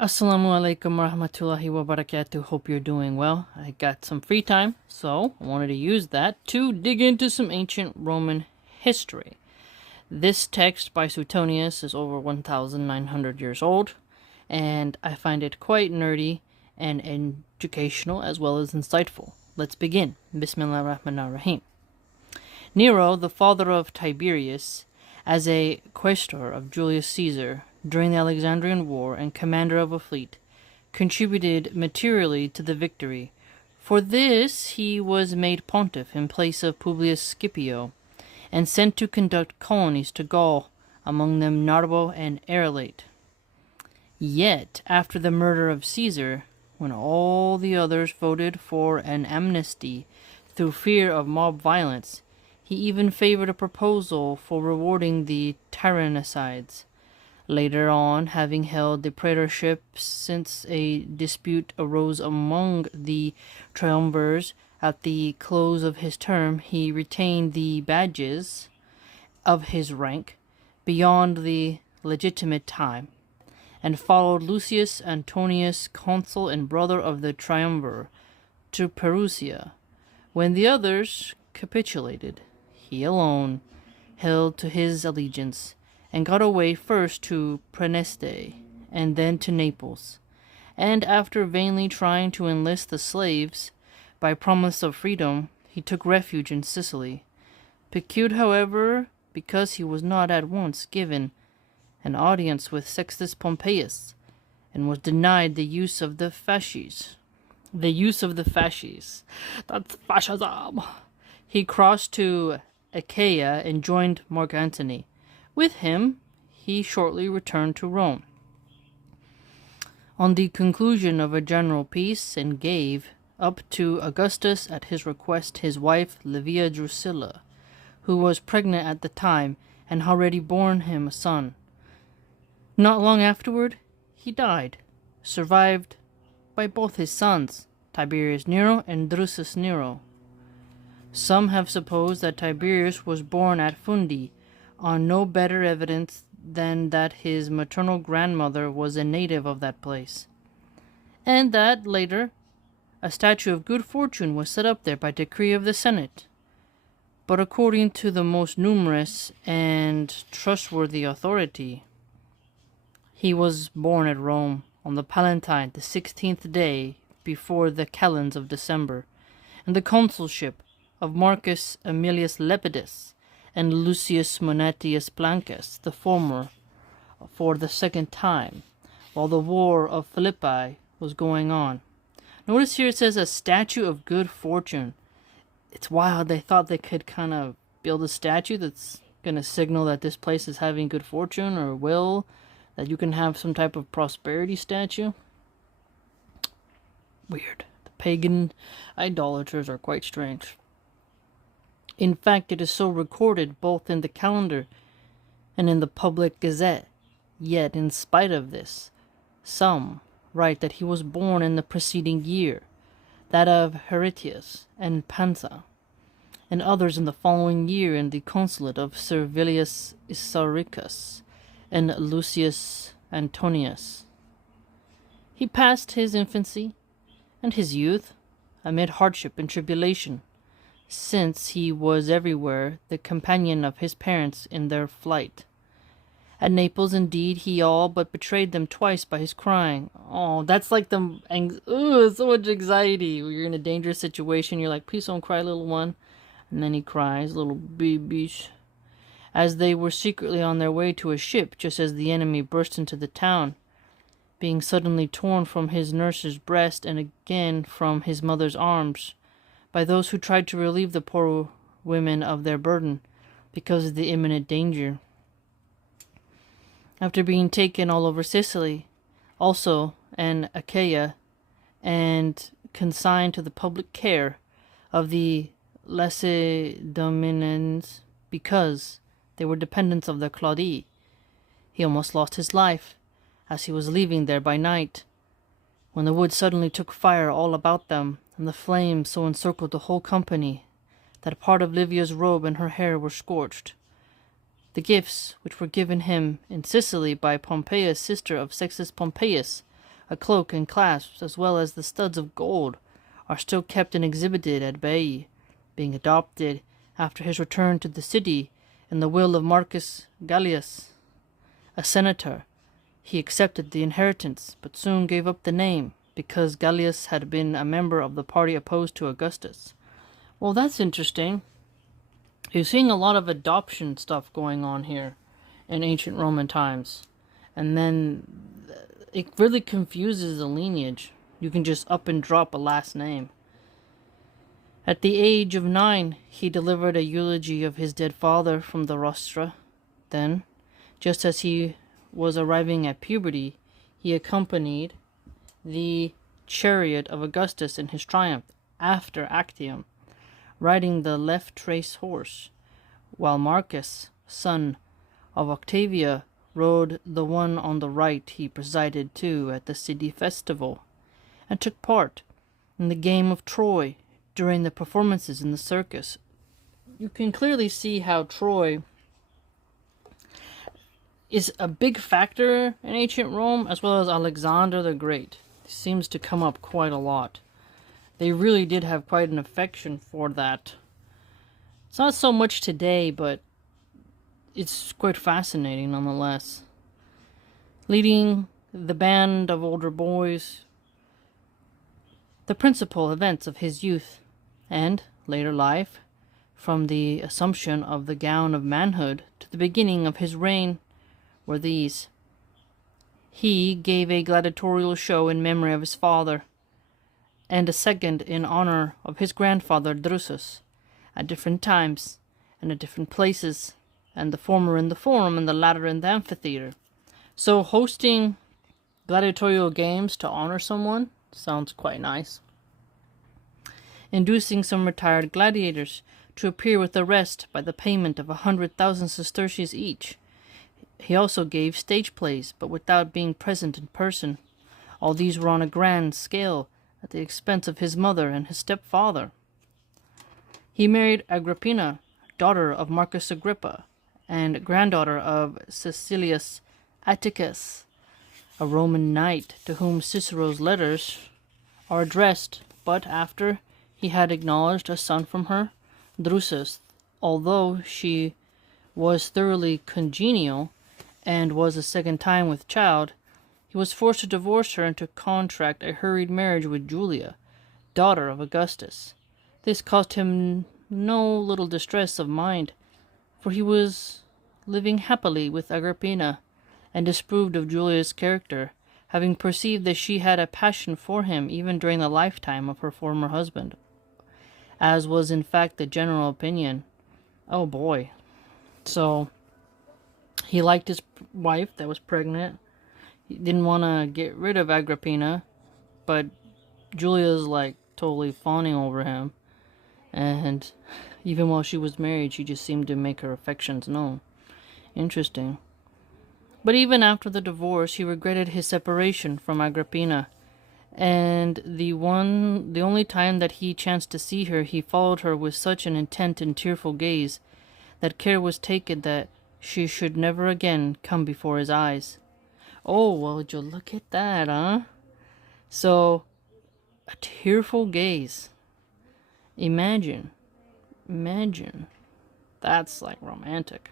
Assalamu alaikum warahmatullahi wabarakatuh. Hope you're doing well. I got some free time, so I wanted to use that to dig into some ancient Roman history. This text by Suetonius is over 1,900 years old, and I find it quite nerdy and educational as well as insightful. Let's begin. Bismillah ar-Rahman ar-Rahim. Nero, the father of Tiberius, as a quaestor of Julius Caesar during the Alexandrian War and commander of a fleet, contributed materially to the victory. For this he was made pontiff in place of Publius Scipio, and sent to conduct colonies to Gaul, among them Narbo and Arelate. Yet, after the murder of Caesar, when all the others voted for an amnesty through fear of mob violence, he even favored a proposal for rewarding the tyrannicides. Later on, having held the praetorship since a dispute arose among the triumvirs at the close of his term, he retained the badges of his rank beyond the legitimate time, and followed Lucius Antonius, consul and brother of the triumvir, to Perusia. When the others capitulated, he alone held to his allegiance, and got away first to Praeneste, and then to Naples. And after vainly trying to enlist the slaves by promise of freedom, he took refuge in Sicily, piqued, however, because he was not at once given an audience with Sextus Pompeius, and was denied the use of the fasces. That's fascism. He crossed to Achaia and joined Mark Antony. With him, he shortly returned to Rome. On the conclusion of a general peace, and gave up to Augustus at his request his wife Livia Drusilla, who was pregnant at the time and already borne him a son. Not long afterward, he died, survived by both his sons, Tiberius Nero and Drusus Nero. Some have supposed that Tiberius was born at Fundi, on no better evidence than that his maternal grandmother was a native of that place, and that, later, a statue of good fortune was set up there by decree of the Senate. But according to the most numerous and trustworthy authority, he was born at Rome on the Palatine, the 16th day before the calends of December, in the consulship of Marcus Aemilius Lepidus and Lucius Monetius Plancus, the former for the second time, while the war of Philippi was going on. Notice here it says a statue of good fortune. It's wild. They thought they could kind of build a statue that's going to signal that this place is having good fortune, or will, that you can have some type of prosperity statue. Weird. The pagan idolaters are quite strange. In fact, it is so recorded both in the calendar and in the public gazette. Yet, in spite of this, some write that he was born in the preceding year, that of Heretius and Pansa, and others in the following year in the consulate of Servilius Isauricus and Lucius Antonius. He passed his infancy and his youth amid hardship and tribulation, since he was everywhere the companion of his parents in their flight. At Naples, indeed, he all but betrayed them twice by his crying. Oh, that's like so much anxiety. You're in a dangerous situation. You're like, please don't cry, little one. And then he cries, little babies. As they were secretly on their way to a ship, just as the enemy burst into the town, being suddenly torn from his nurse's breast and again from his mother's arms, by those who tried to relieve the poor women of their burden, because of the imminent danger. After being taken all over Sicily, also, and Achaia, and consigned to the public care of the Lacedaemonians, because they were dependents of the Claudii, he almost lost his life, as he was leaving there by night, when the wood suddenly took fire all about them, and the flames so encircled the whole company that part of Livia's robe and her hair were scorched. The gifts which were given him in Sicily by Pompeia, sister of Sextus Pompeius, A cloak and clasps, as well as the studs of gold, are still kept and exhibited at Baiae, being adopted after his return to the city in the will of Marcus Gallius, a senator. He accepted the inheritance, but soon gave up the name, because Gallius had been a member of the party opposed to Augustus. Well, that's interesting. You're seeing a lot of adoption stuff going on here in ancient Roman times. And then it really confuses the lineage. You can just up and drop a last name. At the age of 9, he delivered a eulogy of his dead father from the rostra. Then, just as he was arriving at puberty, he accompanied the chariot of Augustus in his triumph after Actium, riding the left trace horse, while Marcus, son of Octavia, rode the one on the right. He presided too at the city festival, and took part in the game of Troy during the performances in the circus. You can clearly see how Troy is a big factor in ancient Rome, as well as Alexander the Great. It seems to come up quite a lot. They really did have quite an affection for that. It's not so much today, but it's quite fascinating nonetheless. Leading the band of older boys, the principal events of his youth and later life, from the assumption of the gown of manhood to the beginning of his reign, were these. He gave a gladiatorial show in memory of his father, and a second in honor of his grandfather Drusus, at different times and at different places, and the former in the forum and the latter in the amphitheater. So hosting gladiatorial games to honor someone sounds quite nice. Inducing some retired gladiators to appear with the rest by the payment of 100,000 sesterces each. He also gave stage plays, but without being present in person. All these were on a grand scale, at the expense of his mother and his stepfather. He married Agrippina, daughter of Marcus Agrippa, and granddaughter of Caecilius Atticus, a Roman knight to whom Cicero's letters are addressed, but after he had acknowledged a son from her, Drusus, although she was thoroughly congenial and was a second time with child, he was forced to divorce her and to contract a hurried marriage with Julia, daughter of Augustus. This caused him no little distress of mind, for he was living happily with Agrippina, and disapproved of Julia's character, having perceived that she had a passion for him even during the lifetime of her former husband, as was in fact the general opinion. Oh boy. So, he liked his wife that was pregnant. He didn't want to get rid of Agrippina, but Julia's like totally fawning over him, and even while she was married, she just seemed to make her affections known. Interesting. But even after the divorce, he regretted his separation from Agrippina, and the only time that he chanced to see her, he followed her with such an intent and tearful gaze that care was taken that she should never again come before his eyes. Oh, well, would you look at that, huh? So, a tearful gaze. Imagine. That's like romantic.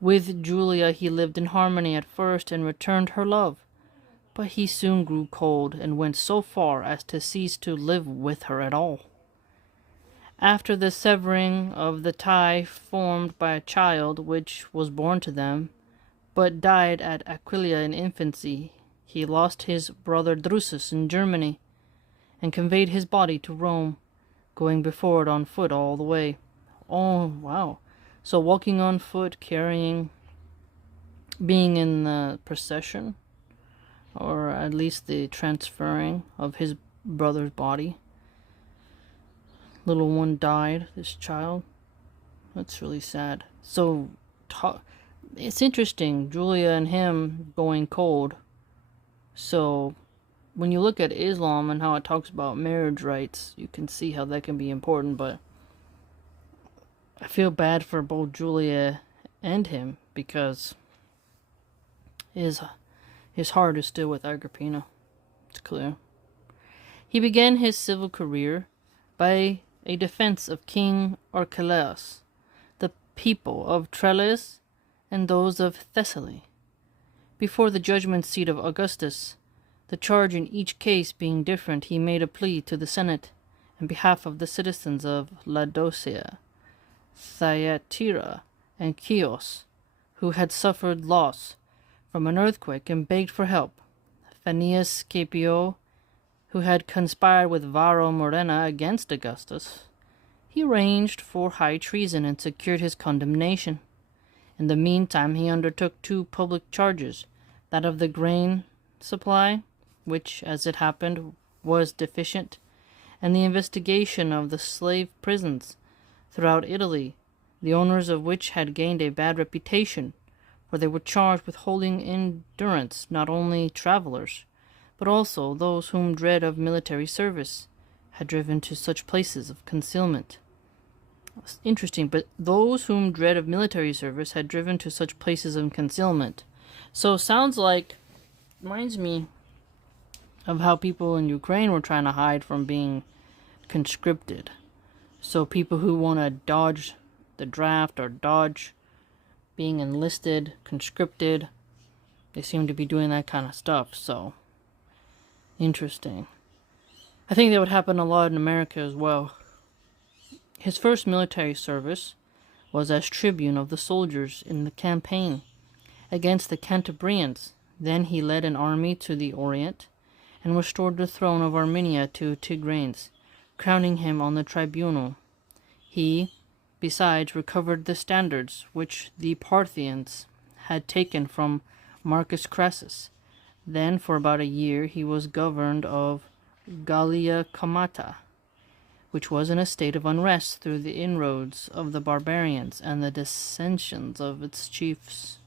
With Julia he lived in harmony at first and returned her love, but he soon grew cold and went so far as to cease to live with her at all. After the severing of the tie formed by a child which was born to them, but died at Aquileia in infancy, he lost his brother Drusus in Germany, and conveyed his body to Rome, going before it on foot all the way. Oh, wow. So walking on foot, being in the procession, or at least the transferring of his brother's body. Little one died, this child. That's really sad. So, it's interesting, Julia and him going cold. So, when you look at Islam and how it talks about marriage rights, you can see how that can be important, but I feel bad for both Julia and him, because his heart is still with Agrippina. It's clear. He began his civil career by a defense of King Archelaus, the people of Tralles, and those of Thessaly, before the judgment seat of Augustus. The charge in each case being different, he made a plea to the Senate in behalf of the citizens of Laodicea, Thyatira, and Chios, who had suffered loss from an earthquake, and begged for help. Phanius Capio, who had conspired with Varro Murena against Augustus, he arranged for high treason and secured his condemnation. In the meantime, he undertook two public charges, that of the grain supply, which, as it happened, was deficient, and the investigation of the slave prisons throughout Italy, the owners of which had gained a bad reputation, for they were charged with holding in durance not only travelers, but also those whom dread of military service had driven to such places of concealment. It's interesting, but those whom dread of military service had driven to such places of concealment. So sounds like, reminds me of how people in Ukraine were trying to hide from being conscripted. So people who want to dodge the draft or dodge being enlisted, conscripted, they seem to be doing that kind of stuff. So, interesting. I think that would happen a lot in America as well. His first military service was as tribune of the soldiers in the campaign against the Cantabrians. Then he led an army to the Orient and restored the throne of Armenia to Tigranes, crowning him on the tribunal. He, besides, recovered the standards which the Parthians had taken from Marcus Crassus. Then, for about a year, he was governed of Gallia Comata, which was in a state of unrest through the inroads of the barbarians and the dissensions of its chiefs.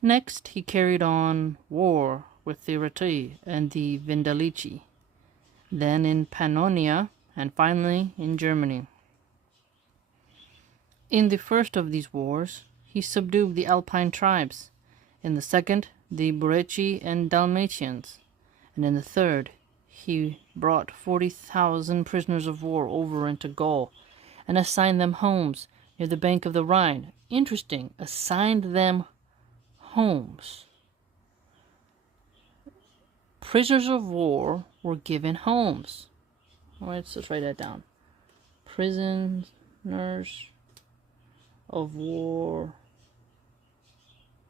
Next, he carried on war with the Reti and the Vindelici, then in Pannonia, and finally in Germany. In the first of these wars, he subdued the Alpine tribes, in the second, the Bureci and Dalmatians, and in the third, he brought 40,000 prisoners of war over into Gaul, and assigned them homes near the bank of the Rhine. Interesting, assigned them homes. Prisoners of war were given homes. Alright, so let's write that down. Prisoners of war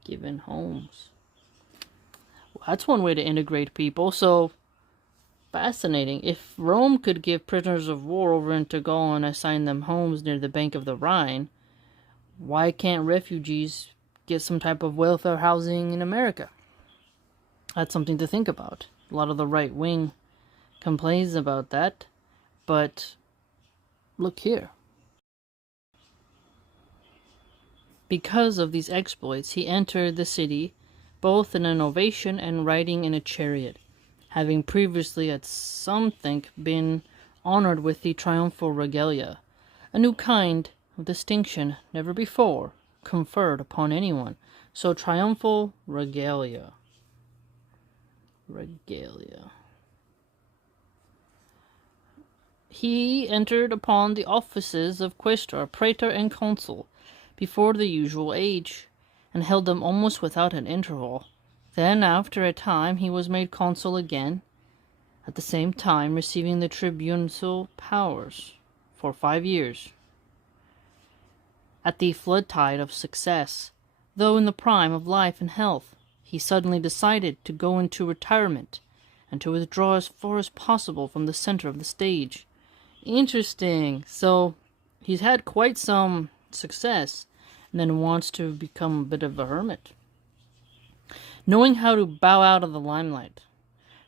given homes. Well, that's one way to integrate people. So, fascinating. If Rome could give prisoners of war over into Gaul and assign them homes near the bank of the Rhine, why can't refugees get some type of welfare housing in America? That's something to think about. A lot of the right wing complains about that, but look here. Because of these exploits, he entered the city both in an ovation and riding in a chariot, having previously, at some think, been honored with the triumphal regalia, a new kind of distinction never before conferred upon anyone. So, triumphal regalia. He entered upon the offices of quaestor, praetor, and consul before the usual age, and held them almost without an interval. Then, after a time, he was made consul again, at the same time receiving the tribunal powers for 5 years. At the flood tide of success, though in the prime of life and health, he suddenly decided to go into retirement and to withdraw as far as possible from the center of the stage. Interesting. So, he's had quite some success and then wants to become a bit of a hermit. Knowing how to bow out of the limelight,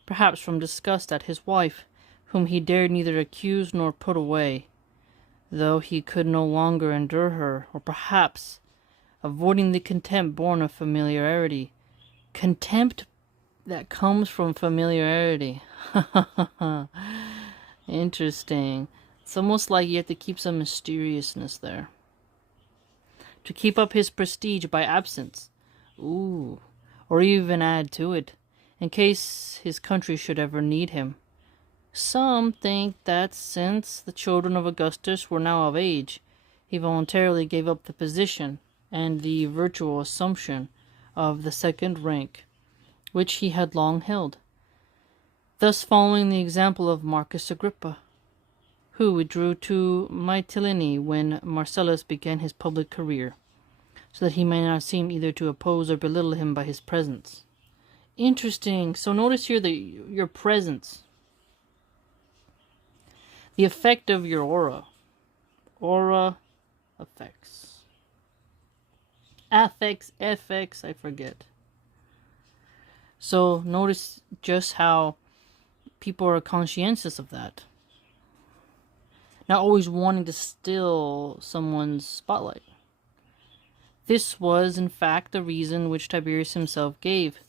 perhaps from disgust at his wife, whom he dared neither accuse nor put away, though he could no longer endure her, or perhaps avoiding the contempt born of familiarity. Contempt that comes from familiarity. Interesting. It's almost like you have to keep some mysteriousness there. To keep up his prestige by absence. Ooh. Or even add to it. in case his country should ever need him. Some think that since the children of Augustus were now of age, he voluntarily gave up the position and the virtual assumption of the second rank, which he had long held, thus following the example of Marcus Agrippa, who withdrew to Mytilene when Marcellus began his public career, so that he may not seem either to oppose or belittle him by his presence. Interesting. So notice here your presence, the effect of your aura. Aura effects. Affects, FX, I forget. So notice just how people are conscientious of that. Not always wanting to steal someone's spotlight. This was, in fact, the reason which Tiberius himself gave.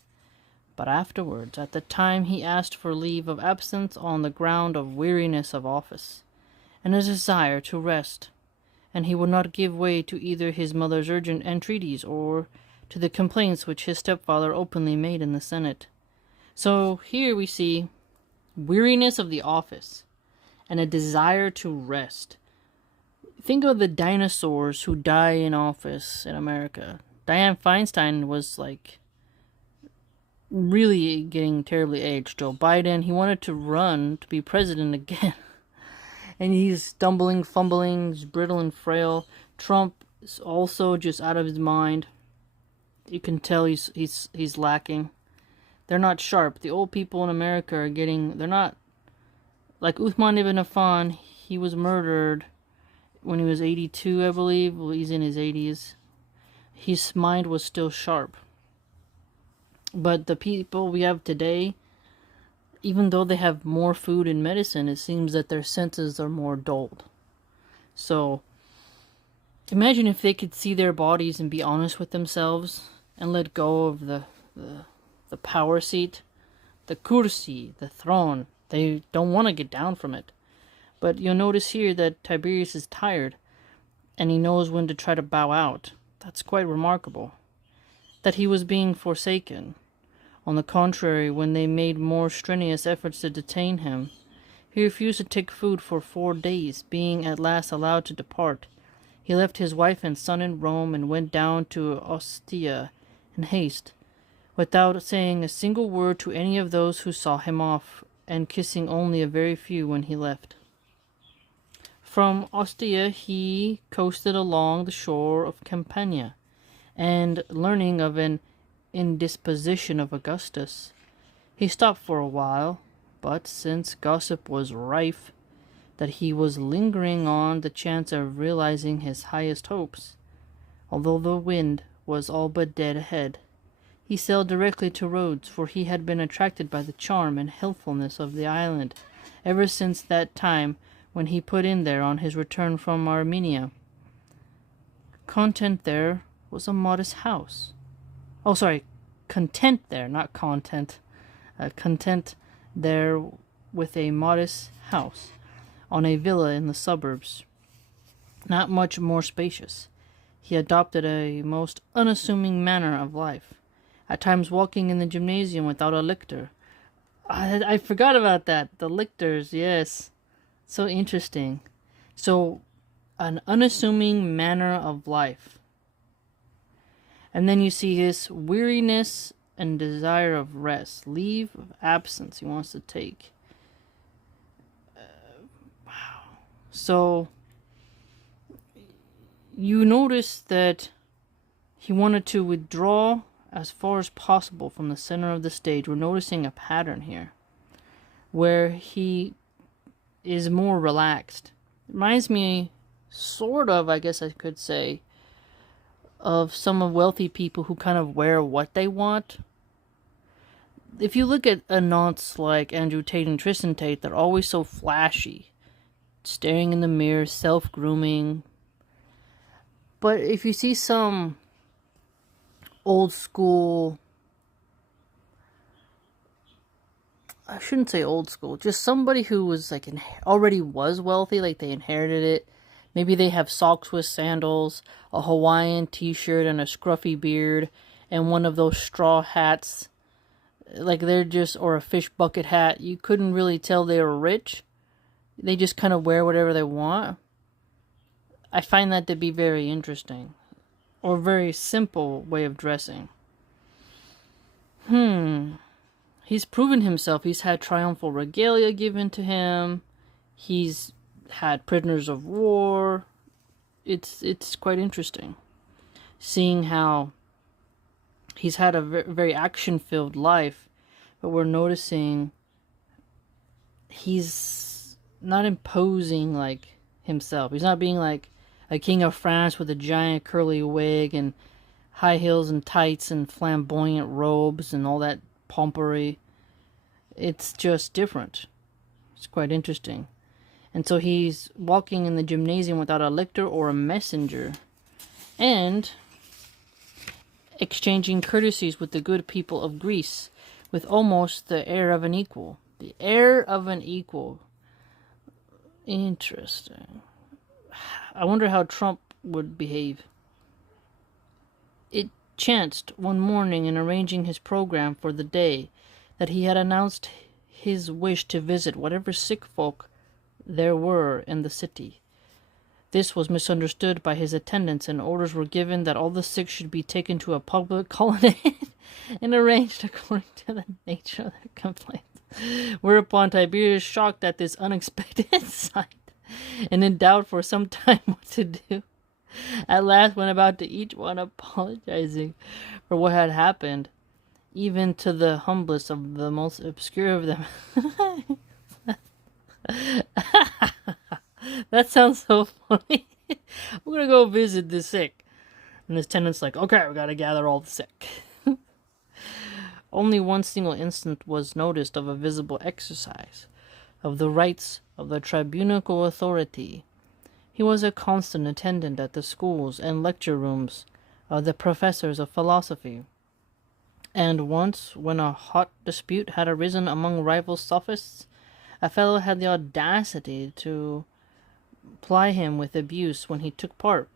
But afterwards, at the time, he asked for leave of absence on the ground of weariness of office, and a desire to rest, and he would not give way to either his mother's urgent entreaties or to the complaints which his stepfather openly made in the Senate. So here we see weariness of the office and a desire to rest. Think of the dinosaurs who die in office in America. Dianne Feinstein was really getting terribly aged. Joe Biden, he wanted to run to be president again. And he's stumbling, fumbling, he's brittle and frail. Trump is also just out of his mind. You can tell he's lacking. They're not sharp. The old people in America are they're not, like Uthman ibn Affan, he was murdered when he was 82, I believe. Well, he's in his 80s. His mind was still sharp. But the people we have today, even though they have more food and medicine, it seems that their senses are more dulled. So, imagine if they could see their bodies and be honest with themselves and let go of the power seat, the kursi, the throne. They don't want to get down from it. But you'll notice here that Tiberius is tired, and he knows when to try to bow out. That's quite remarkable. That he was being forsaken. On the contrary, when they made more strenuous efforts to detain him, he refused to take food for 4 days, being at last allowed to depart. He left his wife and son in Rome and went down to Ostia in haste, without saying a single word to any of those who saw him off, and kissing only a very few when he left. From Ostia he coasted along the shore of Campania, and learning of an indisposition of Augustus, he stopped for a while, but since gossip was rife that he was lingering on the chance of realizing his highest hopes, although the wind was all but dead ahead, he sailed directly to Rhodes, for he had been attracted by the charm and healthfulness of the island ever since that time when he put in there on his return from Armenia. Content there was a modest house. Content there, not content. Content there with a modest house on a villa in the suburbs, not much more spacious. He adopted a most unassuming manner of life, at times walking in the gymnasium without a lictor. I forgot about that. The lictors, yes. So interesting. So, an unassuming manner of life. And then you see his weariness and desire of rest. Leave of absence he wants to take. Wow. So, you notice that he wanted to withdraw as far as possible from the center of the stage. We're noticing a pattern here where he is more relaxed. It reminds me, sort of, I guess I could say, of some of wealthy people who kind of wear what they want. If you look at a nonce like Andrew Tate and Tristan Tate, they're always so flashy, staring in the mirror, self-grooming. But if you see some old school, I shouldn't say old school, just somebody who was already was wealthy, like they inherited it. Maybe they have socks with sandals, a Hawaiian t-shirt and a scruffy beard, and one of those straw hats like they're just, or a fish bucket hat. You couldn't really tell they were rich. They just kind of wear whatever they want. I find that to be very interesting, or very simple way of dressing. He's proven himself. He's had triumphal regalia given to him. He's had prisoners of war. It's quite interesting seeing how he's had a very action-filled life, but we're noticing he's not imposing like himself. He's not being like a king of France with a giant curly wig and high heels and tights and flamboyant robes and all that pompery. It's just different. It's quite interesting. And so he's walking in the gymnasium without a lictor or a messenger, and exchanging courtesies with the good people of Greece with almost the air of an equal. The air of an equal. Interesting. I wonder how Trump would behave. It chanced one morning in arranging his program for the day that he had announced his wish to visit whatever sick folk there were in the city. This was misunderstood by his attendants, and orders were given that all the sick should be taken to a public colonnade and arranged according to the nature of their complaints. Whereupon Tiberius, shocked at this unexpected sight, and in doubt for some time what to do, at last went about to each one apologizing for what had happened, even to the humblest of the most obscure of them. That sounds so funny. We're gonna go visit the sick. And his tenant's like, okay, we gotta gather all the sick. Only one single instance was noticed of a visible exercise of the rights of the tribunal authority. He was a constant attendant at the schools and lecture rooms of the professors of philosophy. And once, when a hot dispute had arisen among rival sophists, a fellow had the audacity to ply him with abuse when he took part,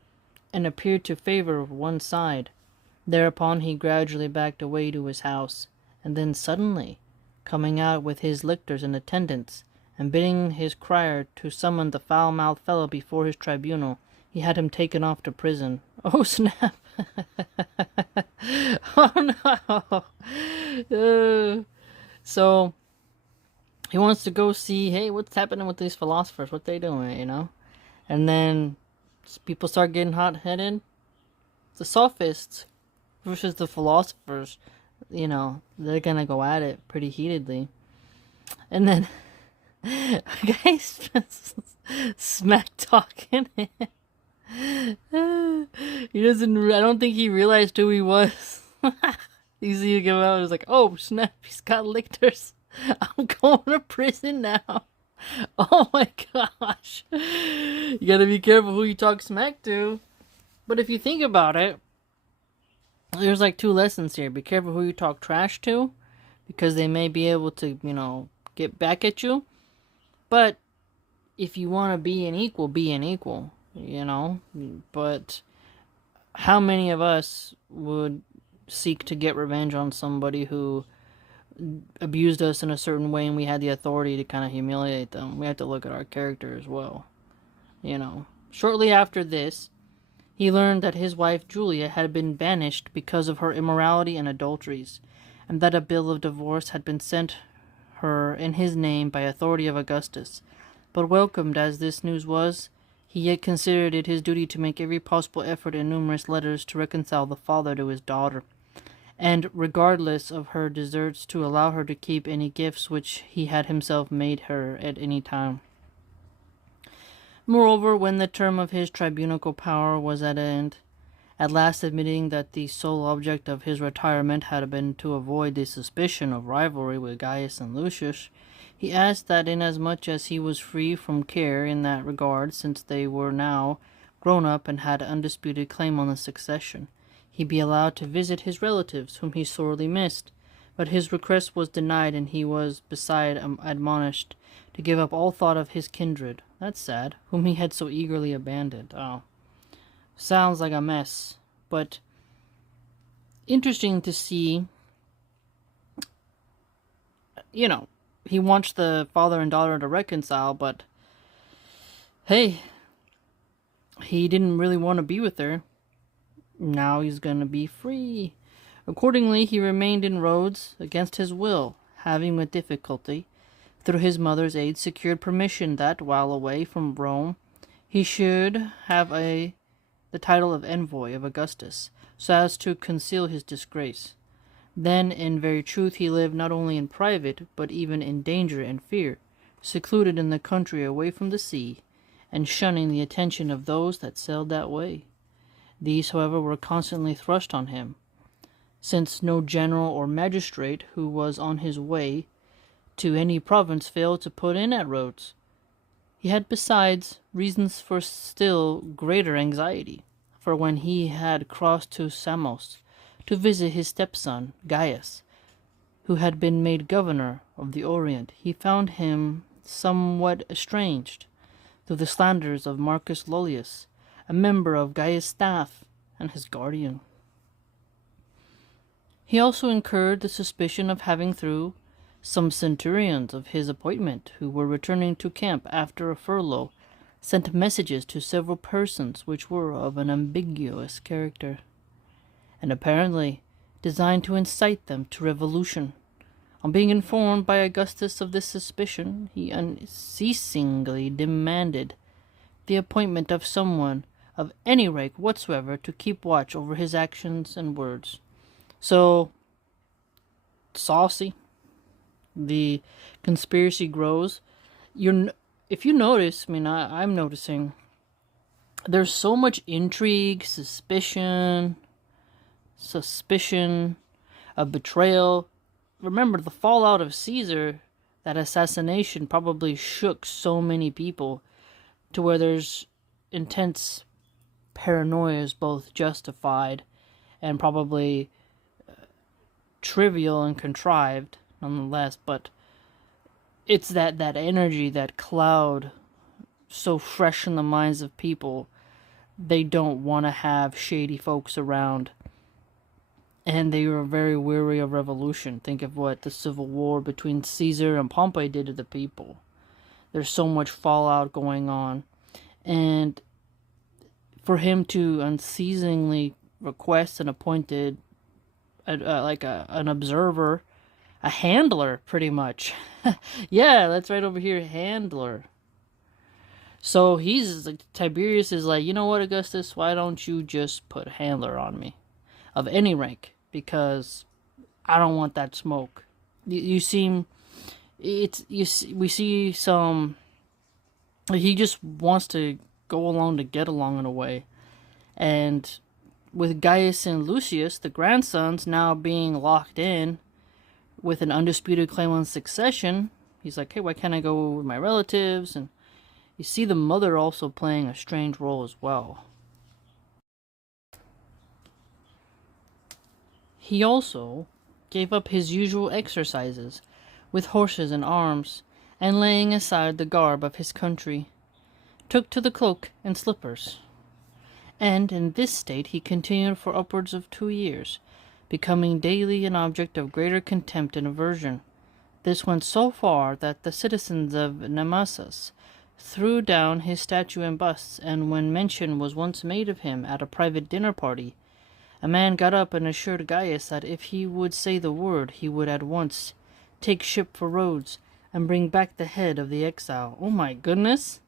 and appeared to favor one side. Thereupon he gradually backed away to his house, and then suddenly, coming out with his lictors and attendants, and bidding his crier to summon the foul-mouthed fellow before his tribunal, he had him taken off to prison. Oh, snap! Oh, no! So, he wants to go see, hey, what's happening with these philosophers? What they doing, you know? And then people start getting hot-headed. The sophists versus the philosophers, you know, they're gonna go at it pretty heatedly. And then a guy's smack talking him. He doesn't, I don't think he realized who he was. You see him come out, he's like, oh snap, he's got lictors. I'm going to prison now. Oh my gosh. You gotta be careful who you talk smack to. But if you think about it, there's like two lessons here. Be careful who you talk trash to, because they may be able to, you know, get back at you. But if you want to be an equal, you know. But how many of us would seek to get revenge on somebody who abused us in a certain way and we had the authority to kind of humiliate them? We have to look at our character as well, you know. Shortly after this, he learned that his wife Julia had been banished because of her immorality and adulteries, and that a bill of divorce had been sent her in his name by authority of Augustus. But welcomed as this news was, he yet considered it his duty to make every possible effort in numerous letters to reconcile the father to his daughter, and regardless of her deserts to allow her to keep any gifts which he had himself made her at any time. Moreover, when the term of his tribunal power was at end, at last admitting that the sole object of his retirement had been to avoid the suspicion of rivalry with Gaius and Lucius, he asked that inasmuch as he was free from care in that regard, since they were now grown up and had undisputed claim on the succession, he be allowed to visit his relatives, whom he sorely missed. But his request was denied, and he was beside admonished to give up all thought of his kindred. That's sad, whom he had so eagerly abandoned. Oh, sounds like a mess, but interesting to see he wants the father and daughter to reconcile, but hey, he didn't really want to be with her. Now he's gonna be free. Accordingly, he remained in Rhodes against his will, having with difficulty, through his mother's aid, secured permission that, while away from Rome, he should have the title of envoy of Augustus, so as to conceal his disgrace. Then, in very truth, he lived not only in private, but even in danger and fear, secluded in the country away from the sea, and shunning the attention of those that sailed that way. These, however, were constantly thrust on him, since no general or magistrate who was on his way to any province failed to put in at Rhodes. He had besides reasons for still greater anxiety, for when he had crossed to Samos to visit his stepson Gaius, who had been made governor of the Orient, he found him somewhat estranged through the slanders of Marcus Lollius, a member of Gaius' staff and his guardian. He also incurred the suspicion of having, through some centurions of his appointment, who were returning to camp after a furlough, sent messages to several persons which were of an ambiguous character, and apparently designed to incite them to revolution. On being informed by Augustus of this suspicion, he unceasingly demanded the appointment of someone of any rank whatsoever to keep watch over his actions and words. So, saucy. The conspiracy grows. If you notice, I'm noticing, there's so much intrigue, suspicion, a betrayal. Remember, the fallout of Caesar, that assassination probably shook so many people to where there's intense paranoia, is both justified and probably trivial and contrived nonetheless, but it's that energy, that cloud, so fresh in the minds of people. They don't want to have shady folks around, and they were very weary of revolution. Think of what the civil war between Caesar and Pompey did to the people. There's so much fallout going on, and for him to unceasingly request an appointed, an observer, a handler, pretty much. Yeah, that's right over here, handler. So Tiberius is like, you know what, Augustus, why don't you just put handler on me, of any rank, because I don't want that smoke. We see some. He just wants to go along to get along in a way, and with Gaius and Lucius, the grandsons, now being locked in with an undisputed claim on succession, he's like, hey, why can't I go with my relatives? And you see the mother also playing a strange role as well. He also gave up his usual exercises with horses and arms, and laying aside the garb of his country, took to the cloak and slippers. And in this state he continued for upwards of 2 years, becoming daily an object of greater contempt and aversion. This went so far that the citizens of Nemesis threw down his statue and busts, and when mention was once made of him at a private dinner party, a man got up and assured Gaius that if he would say the word, he would at once take ship for Rhodes and bring back the head of the exile. Oh my goodness!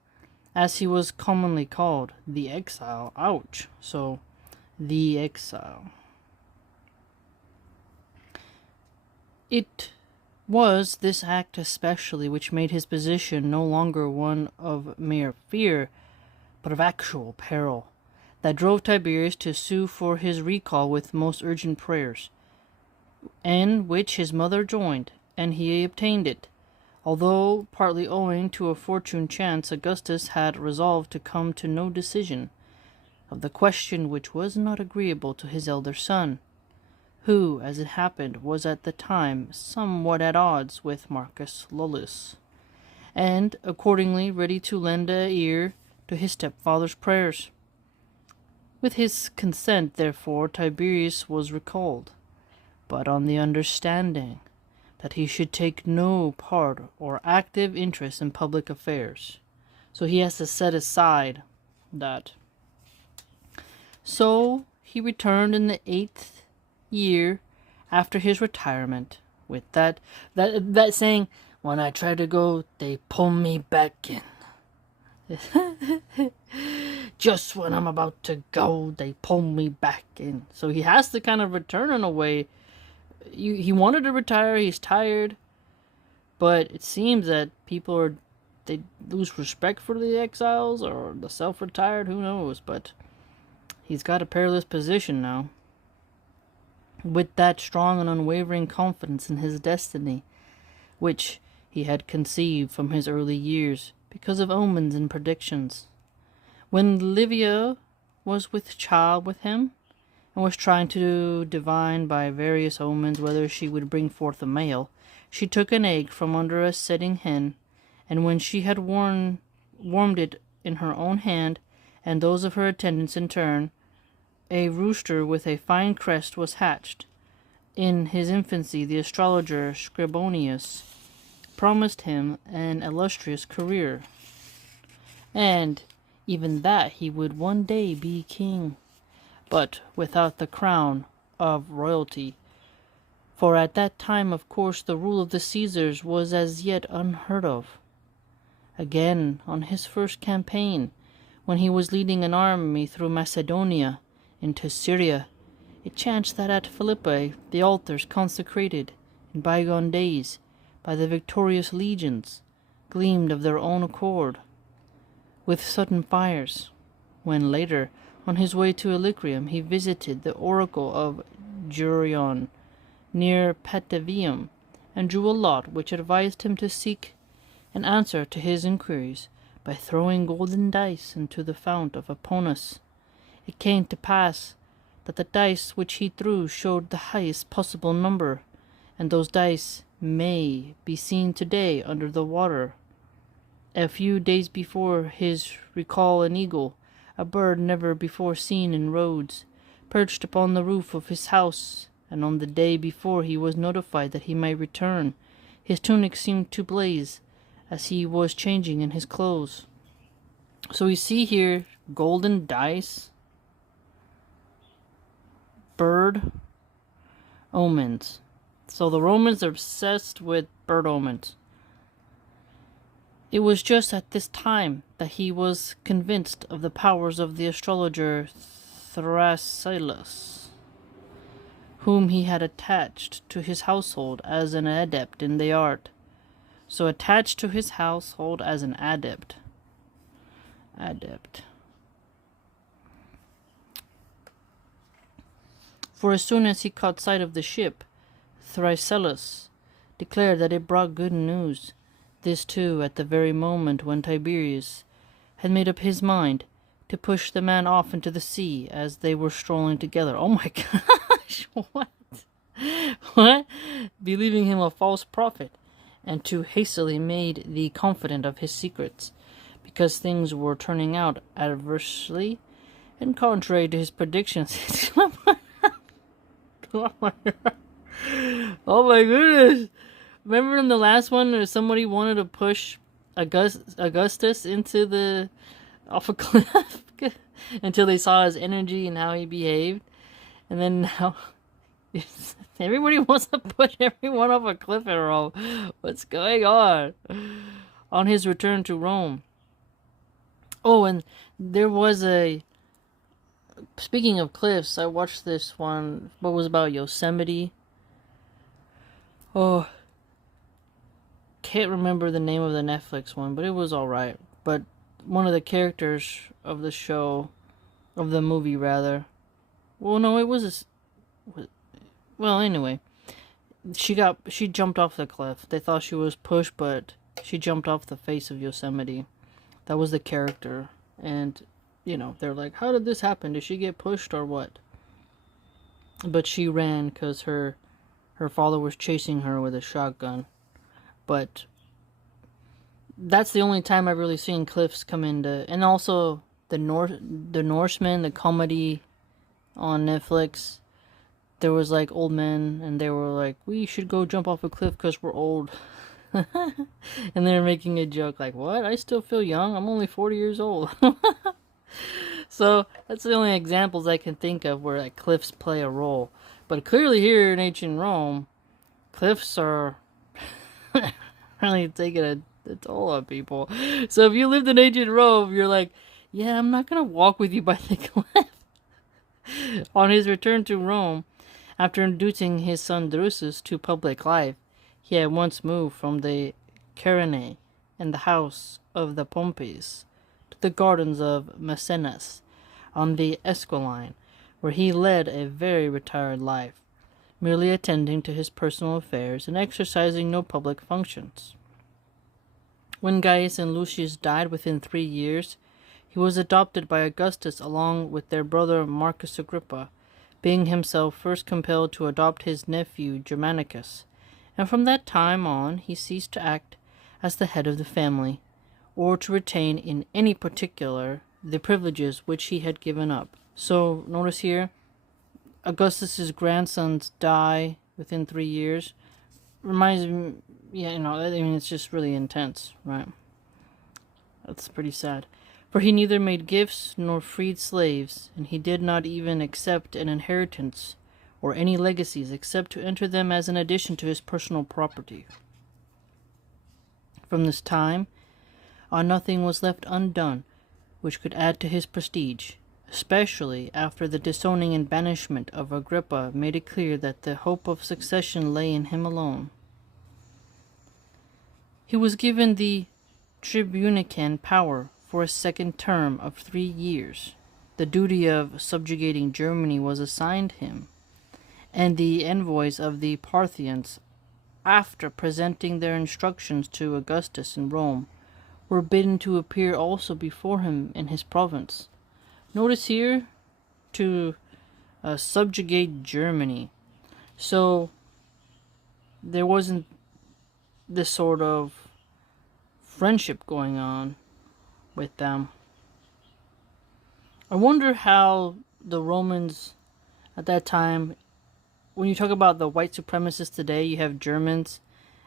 As he was commonly called, the exile. Ouch. So, the exile. It was this act especially which made his position no longer one of mere fear, but of actual peril, that drove Tiberius to sue for his recall with most urgent prayers, in which his mother joined, and he obtained it. Although, partly owing to a fortunate chance, Augustus had resolved to come to no decision of the question, which was not agreeable to his elder son, who, as it happened, was at the time somewhat at odds with Marcus Lollius, and accordingly ready to lend an ear to his stepfather's prayers. With his consent, therefore, Tiberius was recalled, but on the understanding that he should take no part or active interest in public affairs. So he has to set aside that. So he returned in the 8th year after his retirement with that saying, "When I try to go, they pull me back in. Just when I'm about to go, they pull me back in." So he has to kind of return in a way. He wanted to retire, he's tired, but it seems that they lose respect for the exiles or the self-retired, who knows, but he's got a perilous position now. With that strong and unwavering confidence in his destiny, which he had conceived from his early years because of omens and predictions. When Livia was with child with him, and was trying to divine by various omens whether she would bring forth a male, she took an egg from under a setting hen, and when she had warmed it in her own hand, and those of her attendants in turn, a rooster with a fine crest was hatched. In his infancy, the astrologer Suetonius promised him an illustrious career, and even that he would one day be king, but without the crown of royalty. For at that time, of course, the rule of the Caesars was as yet unheard of. Again, on his first campaign, when he was leading an army through Macedonia into Syria, it chanced that at Philippi the altars consecrated in bygone days by the victorious legions gleamed of their own accord with sudden fires, when later, on his way to Illyricum, he visited the oracle of Geryon near Patavium, and drew a lot which advised him to seek an answer to his inquiries by throwing golden dice into the fount of Aponus. It came to pass that the dice which he threw showed the highest possible number, and those dice may be seen today under the water. A few days before his recall, an eagle, a bird never before seen in Rhodes, perched upon the roof of his house, and on the day before he was notified that he might return, his tunic seemed to blaze as he was changing in his clothes. So we see here golden dice, bird omens. So the Romans are obsessed with bird omens. It was just at this time that he was convinced of the powers of the astrologer Thrasyllus, whom he had attached to his household as an adept in the art. So attached to his household as an adept. For as soon as he caught sight of the ship, Thrasyllus declared that it brought good news. This too at the very moment when Tiberius had made up his mind to push the man off into the sea as they were strolling together. Oh my gosh, what? What? Believing him a false prophet, and too hastily made thee confident of his secrets, because things were turning out adversely and contrary to his predictions. Oh my goodness. Remember in the last one, somebody wanted to push Augustus off a cliff until they saw his energy and how he behaved. And then now everybody wants to push everyone off a cliff in Rome. What's going on? On his return to Rome. Oh, and there was speaking of cliffs, I watched this one, what was about Yosemite. Oh, can't remember the name of the Netflix one, but it was alright. But one of the characters of the show, of the movie rather, well no, it was well anyway, she jumped off the cliff. They thought she was pushed, but she jumped off the face of Yosemite. That was the character, and you know, they're like, how did this happen? Did she get pushed or what? But she ran because her father was chasing her with a shotgun. But that's the only time I've really seen cliffs come into, and also the Norseman, the comedy on Netflix. there was like old men, and they were like, we should go jump off a cliff because we're old. And they're making a joke like, what? I still feel young. I'm only 40 years old. So that's the only examples I can think of where like cliffs play a role. But clearly here in ancient Rome, cliffs are really taking a toll on people. So if you lived in ancient Rome, you're like, yeah, I'm not going to walk with you by the cliff. On his return to Rome, after introducing his son Drusus to public life, he had once moved from the Carinae and the house of the Pompeys to the gardens of Maecenas on the Esquiline, where he led a very retired life, merely attending to his personal affairs and exercising no public functions. When Gaius and Lucius died within 3 years, he was adopted by Augustus along with their brother Marcus Agrippa, being himself first compelled to adopt his nephew Germanicus, and from that time on he ceased to act as the head of the family, or to retain in any particular the privileges which he had given up. So notice here, Augustus's grandsons die within 3 years. Reminds me, it's just really intense, right? That's pretty sad. For he neither made gifts nor freed slaves, and he did not even accept an inheritance or any legacies except to enter them as an addition to his personal property. From this time on, nothing was left undone which could add to his prestige, especially after the disowning and banishment of Agrippa made it clear that the hope of succession lay in him alone. He was given the tribunican power for a second term of 3 years. The duty of subjugating Germany was assigned him, and the envoys of the Parthians, after presenting their instructions to Augustus in Rome, were bidden to appear also before him in his province. Notice here, to subjugate Germany. So there wasn't this sort of friendship going on with them. I wonder how the Romans at that time, when you talk about the white supremacists today, you have Germans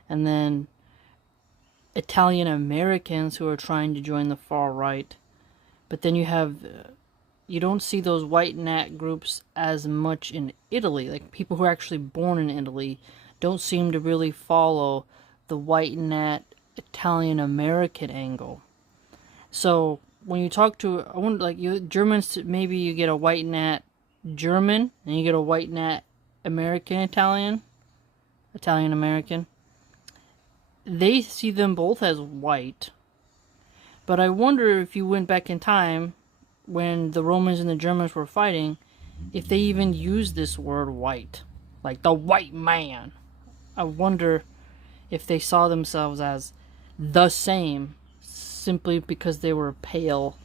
and then Italian Americans who are trying to join the far right. But then you don't see those white nat groups as much in Italy. Like people who are actually born in Italy don't seem to really follow the white nat Italian American angle. So when you talk to, I wonder, like Germans, maybe you get a white nat German and you get a white nat American Italian American. They see them both as white. But I wonder if you went back in time when the Romans and the Germans were fighting, if they even used this word white, like the white man. I wonder if they saw themselves as the same simply because they were pale.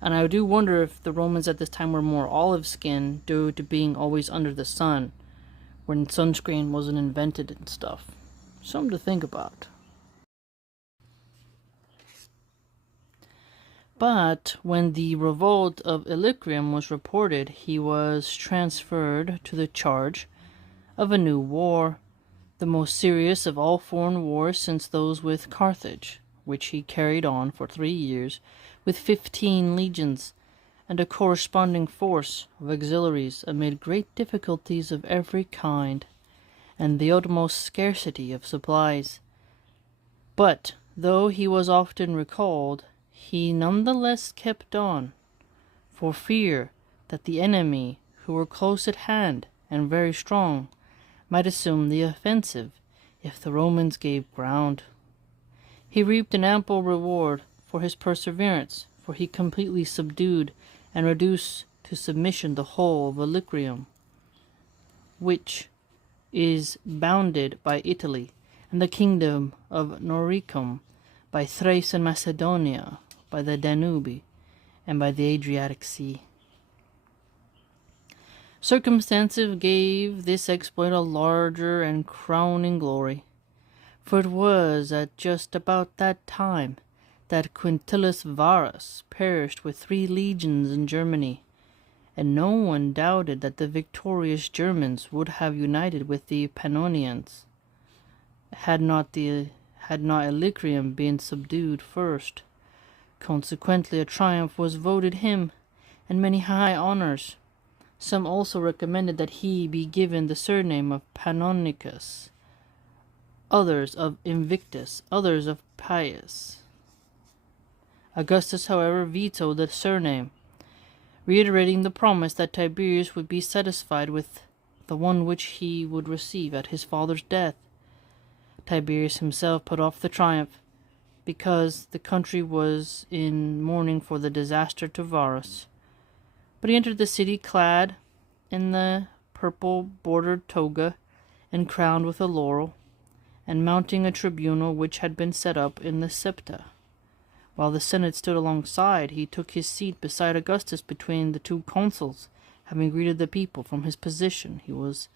And I do wonder if the Romans at this time were more olive skinned due to being always under the sun when sunscreen wasn't invented and stuff. Something to think about. But when the revolt of Illyricum was reported, he was transferred to the charge of a new war, the most serious of all foreign wars since those with Carthage, which he carried on for 3 years with 15 legions and a corresponding force of auxiliaries amid great difficulties of every kind and the utmost scarcity of supplies. But though he was often recalled, he none the less kept on, for fear that the enemy, who were close at hand and very strong, might assume the offensive if the Romans gave ground. He reaped an ample reward for his perseverance, for he completely subdued and reduced to submission the whole of Illyricum, which is bounded by Italy, and the kingdom of Noricum by Thrace and Macedonia, by the Danube, and by the Adriatic Sea. Circumstances gave this exploit a larger and crowning glory, for it was at just about that time that Quintillus Varus perished with 3 legions in Germany, and no one doubted that the victorious Germans would have united with the Pannonians, had not Illyricum been subdued first. Consequently, a triumph was voted him, and many high honors. Some also recommended that he be given the surname of Pannonicus, others of Invictus, others of Pius. Augustus, however, vetoed the surname, reiterating the promise that Tiberius would be satisfied with the one which he would receive at his father's death. Tiberius himself put off the triumph, because the country was in mourning for the disaster to Varus. But he entered the city clad in the purple-bordered toga and crowned with a laurel, and mounting a tribunal which had been set up in the Septa. While the Senate stood alongside, he took his seat beside Augustus between the two consuls. Having greeted the people from his position, he was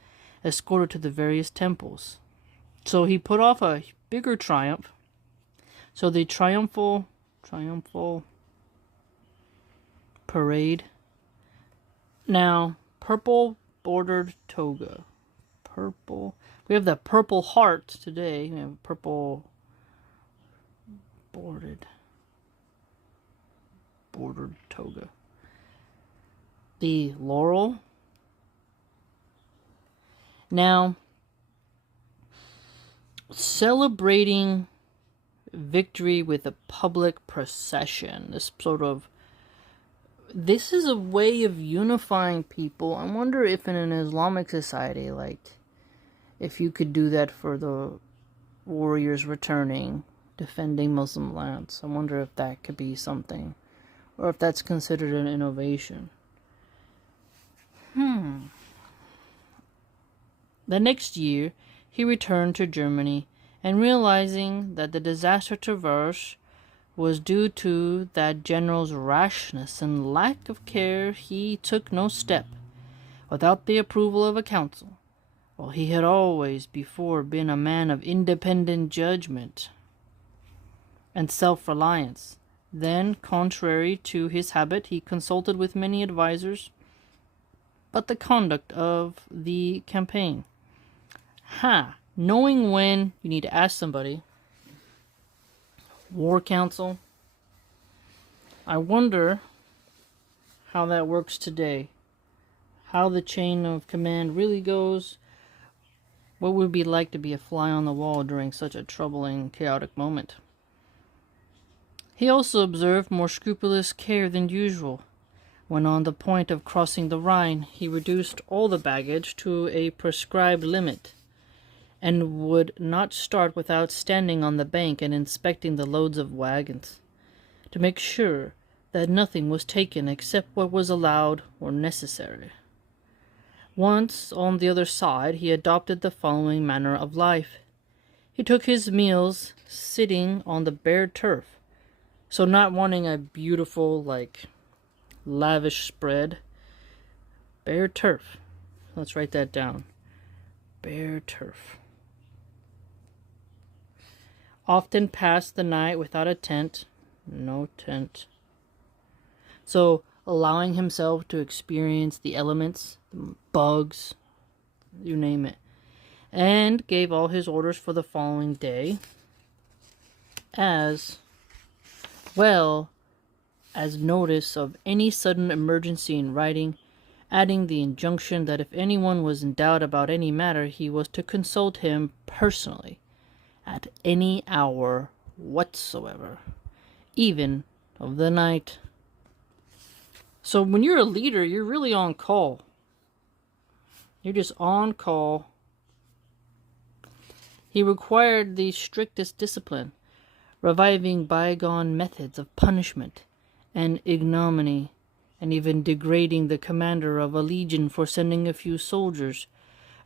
escorted to the various temples. So he put off a bigger triumph. So the triumphal parade. Now, purple bordered toga. Purple. We have the Purple Heart today. We have purple bordered toga. The laurel. Now, celebrating victory with a public procession. This is a way of unifying people. I wonder if in an Islamic society, if you could do that for the warriors returning, defending Muslim lands. I wonder if that could be something, or if that's considered an innovation. The next year, he returned to Germany, and realizing that the disaster to Varus was due to that general's rashness and lack of care, he took no step without the approval of a council, while he had always before been a man of independent judgment and self-reliance. Then, contrary to his habit, he consulted with many advisers about the conduct of the campaign. Knowing when you need to ask somebody. War council. I wonder how that works today. How the chain of command really goes. What would it be like to be a fly on the wall during such a troubling, chaotic moment? He also observed more scrupulous care than usual. When on the point of crossing the Rhine, he reduced all the baggage to a prescribed limit, and would not start without standing on the bank and inspecting the loads of wagons, to make sure that nothing was taken except what was allowed or necessary. Once on the other side, he adopted the following manner of life. He took his meals sitting on the bare turf, so not wanting a beautiful, lavish spread. Bare turf. Let's write that down. Bare turf. Often passed the night without a tent. No tent. So, allowing himself to experience the elements, the bugs, you name it. And gave all his orders for the following day, as well as notice of any sudden emergency in writing, adding the injunction that if anyone was in doubt about any matter, he was to consult him personally at any hour whatsoever, even of the night. So when you're a leader, you're really on call. You're just on call. He required the strictest discipline, reviving bygone methods of punishment and ignominy, and even degrading the commander of a legion for sending a few soldiers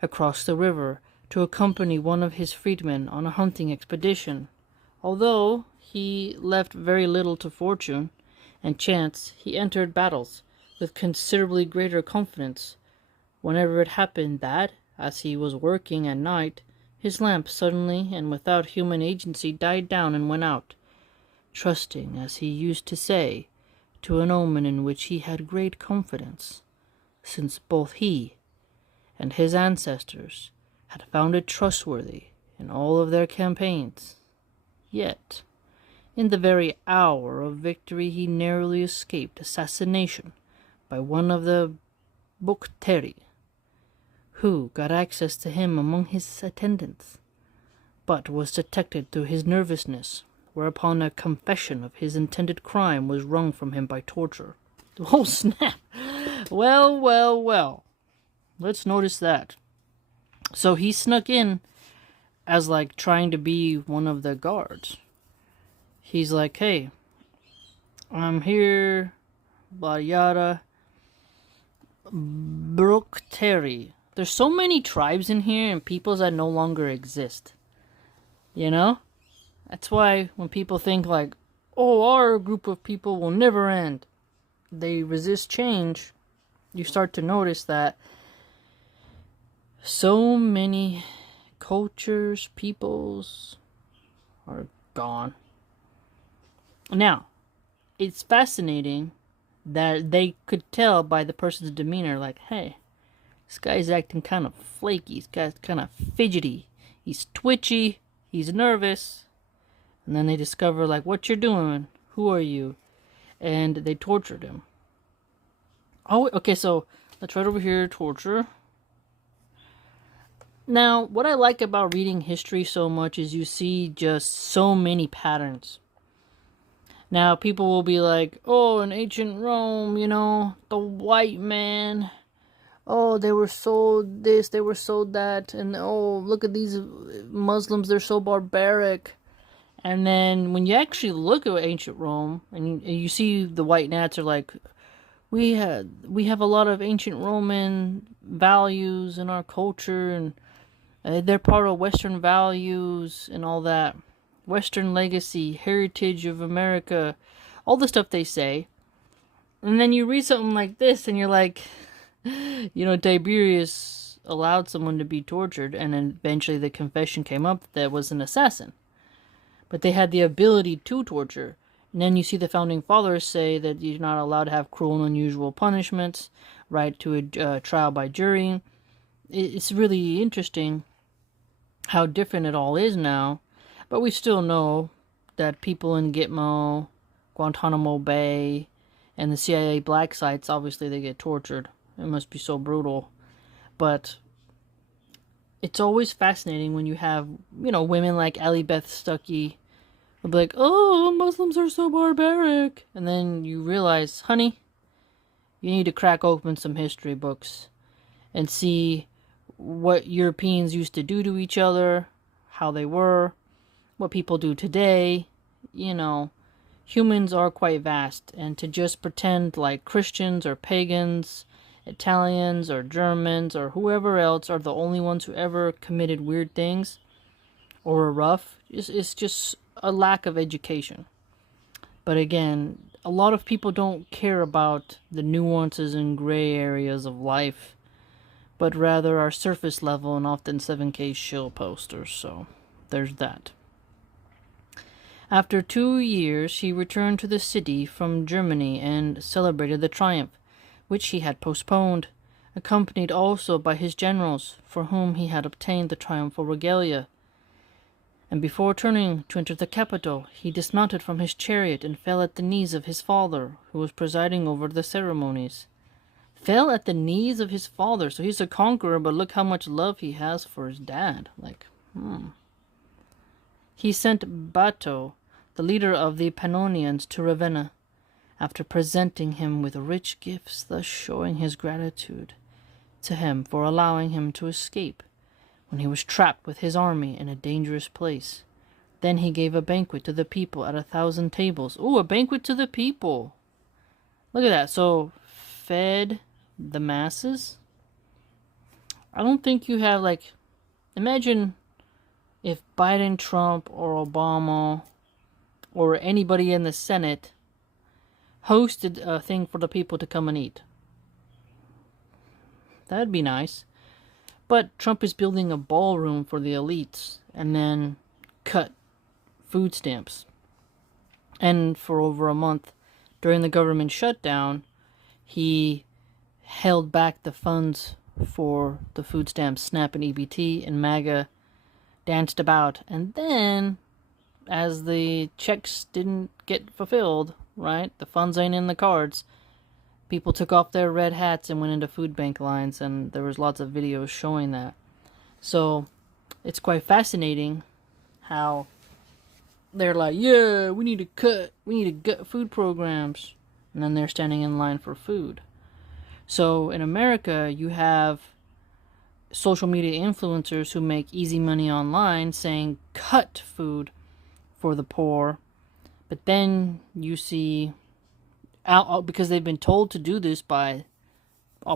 across the river to accompany one of his freedmen on a hunting expedition. Although he left very little to fortune and chance, he entered battles with considerably greater confidence. Whenever it happened that, as he was working at night, his lamp suddenly and without human agency died down and went out, trusting, as he used to say, to an omen in which he had great confidence. since both he and his ancestors had found it trustworthy in all of their campaigns. Yet, in the very hour of victory, he narrowly escaped assassination by one of the Bukteri, who got access to him among his attendants, but was detected through his nervousness, whereupon a confession of his intended crime was wrung from him by torture. Oh, snap! Well, well, well. Let's notice that. So he snuck in as, like, trying to be one of the guards. He's like, hey, I'm here, Bayara Brukteri. There's so many tribes in here and peoples that no longer exist. You know? That's why when people think like, oh, our group of people will never end, they resist change. You start to notice that so many cultures, peoples are gone. Now, it's fascinating that they could tell by the person's demeanor, like, hey, this guy's acting kind of flaky, he's kind of fidgety, he's twitchy, he's nervous. And then they discover, like, what you're doing, who are you? And they tortured him. Oh, okay, so let's right over here, torture. Now, what I like about reading history so much is you see just so many patterns. Now, people will be like, oh, in ancient Rome, you know, the white man, oh, they were sold this, they were sold that, and oh, look at these Muslims, they're so barbaric. And then when you actually look at ancient Rome, and you see the white gnats are like, we have a lot of ancient Roman values in our culture, and they're part of Western values and all that. Western legacy, heritage of America, all the stuff they say. And then you read something like this, and you're like, you know, Tiberius allowed someone to be tortured, and then eventually the confession came up that was an assassin. But they had the ability to torture. And then you see the founding fathers say that you're not allowed to have cruel and unusual punishments, right to a trial by jury. It's really interesting how different it all is now. But we still know that people in Gitmo, Guantanamo Bay, and the CIA black sites, obviously they get tortured. It must be so brutal. But it's always fascinating when you have, you know, women like Allie Beth Stuckey will be like, oh, Muslims are so barbaric. And then you realize, honey, you need to crack open some history books and see what Europeans used to do to each other, how they were, what people do today. You know, humans are quite vast, and to just pretend like Christians or pagans, Italians or Germans or whoever else are the only ones who ever committed weird things or were rough, it's just a lack of education. But again, a lot of people don't care about the nuances and gray areas of life, but rather are surface level and often 7K shill posters, so there's that. After 2 years, he returned to the city from Germany and celebrated the triumph, which he had postponed, accompanied also by his generals, for whom he had obtained the triumphal regalia. And before turning to enter the capital, he dismounted from his chariot and fell at the knees of his father, who was presiding over the ceremonies. Fell at the knees of his father, so he's a conqueror, but look how much love he has for his dad. He sent Bato, the leader of the Pannonians, to Ravenna, after presenting him with rich gifts, thus showing his gratitude to him for allowing him to escape when he was trapped with his army in a dangerous place. Then he gave a banquet to the people at 1,000 tables. Ooh, a banquet to the people! Look at that. So, fed the masses? I don't think you have, like, imagine if Biden, Trump, or Obama, or anybody in the Senate hosted a thing for the people to come and eat. That'd be nice. But Trump is building a ballroom for the elites and then cut food stamps. And for over a month during the government shutdown, he held back the funds for the food stamps SNAP and EBT, and MAGA danced about. And then, as the checks didn't get fulfilled, right, the funds ain't in the cards, people took off their red hats and went into food bank lines, and there was lots of videos showing that. So it's quite fascinating how they're like, yeah, we need to gut food programs, and then they're standing in line for food. So in America, you have social media influencers who make easy money online saying cut food for the poor, but then you see, because they've been told to do this by,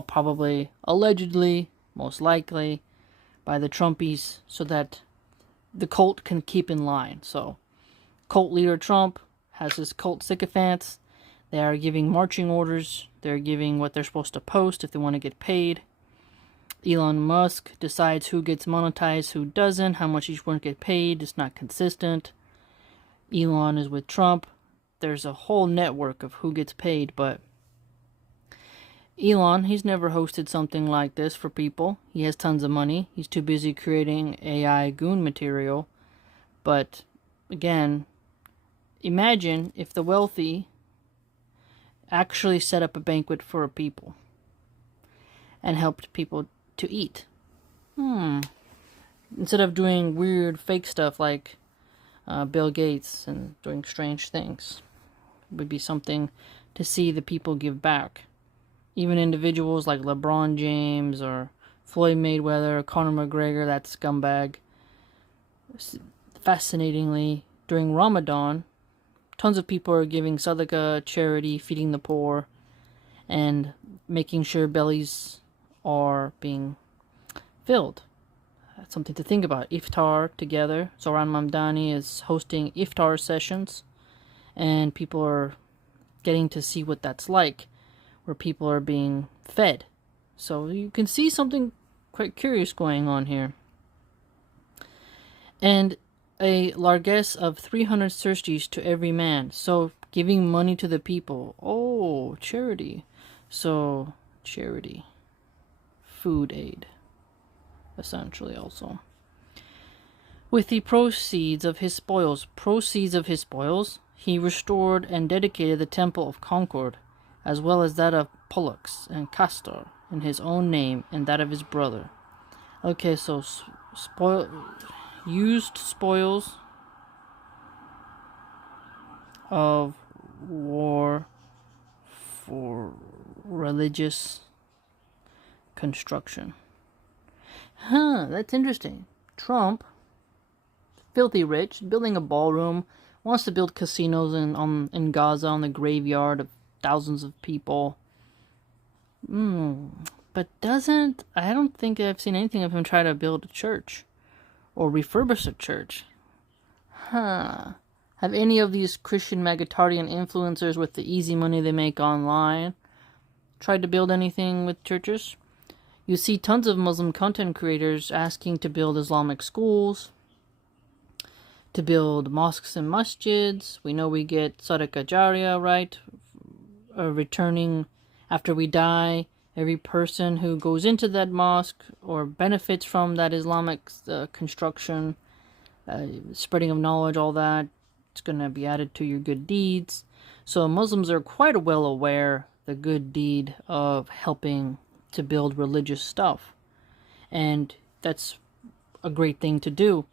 probably, allegedly, most likely, by the Trumpies, so that the cult can keep in line. So cult leader Trump has his cult sycophants. They are giving marching orders. They're giving what they're supposed to post if they want to get paid. Elon Musk decides who gets monetized, who doesn't, how much each one get paid. It's not consistent. Elon is with Trump. There's a whole network of who gets paid, but Elon, he's never hosted something like this for people. He has tons of money. He's too busy creating AI goon material. But, again, imagine if the wealthy actually set up a banquet for people and helped people to eat. Instead of doing weird fake stuff like Bill Gates and doing strange things. It would be something to see the people give back. Even individuals like LeBron James or Floyd Mayweather or Conor McGregor, that scumbag. Fascinatingly, during Ramadan, tons of people are giving sadaqah, charity, feeding the poor, and making sure bellies are being filled. That's something to think about. Iftar together. Zoran Mamdani is hosting iftar sessions, and people are getting to see what that's like, where people are being fed. So you can see something quite curious going on here. And a largesse of 300 sesterces to every man. So giving money to the people. Oh, charity. So charity. Food aid. Essentially also. With the proceeds of his spoils, he restored and dedicated the temple of Concord, as well as that of Pollux and Castor, in his own name and that of his brother. Okay, so used spoils of war for religious construction. That's interesting. Trump, filthy rich, building a ballroom, wants to build casinos in Gaza on the graveyard of thousands of people. But I don't think I've seen anything of him try to build a church or refurbish a church. Have any of these Christian Magatarian influencers with the easy money they make online tried to build anything with churches? You see tons of Muslim content creators asking to build Islamic schools, to build mosques and masjids. We know we get Sadaqah Jariyah, right? Returning after we die. Every person who goes into that mosque or benefits from that Islamic construction, spreading of knowledge, all that, it's going to be added to your good deeds. So Muslims are quite well aware the good deed of helping to build religious stuff. And that's a great thing to do.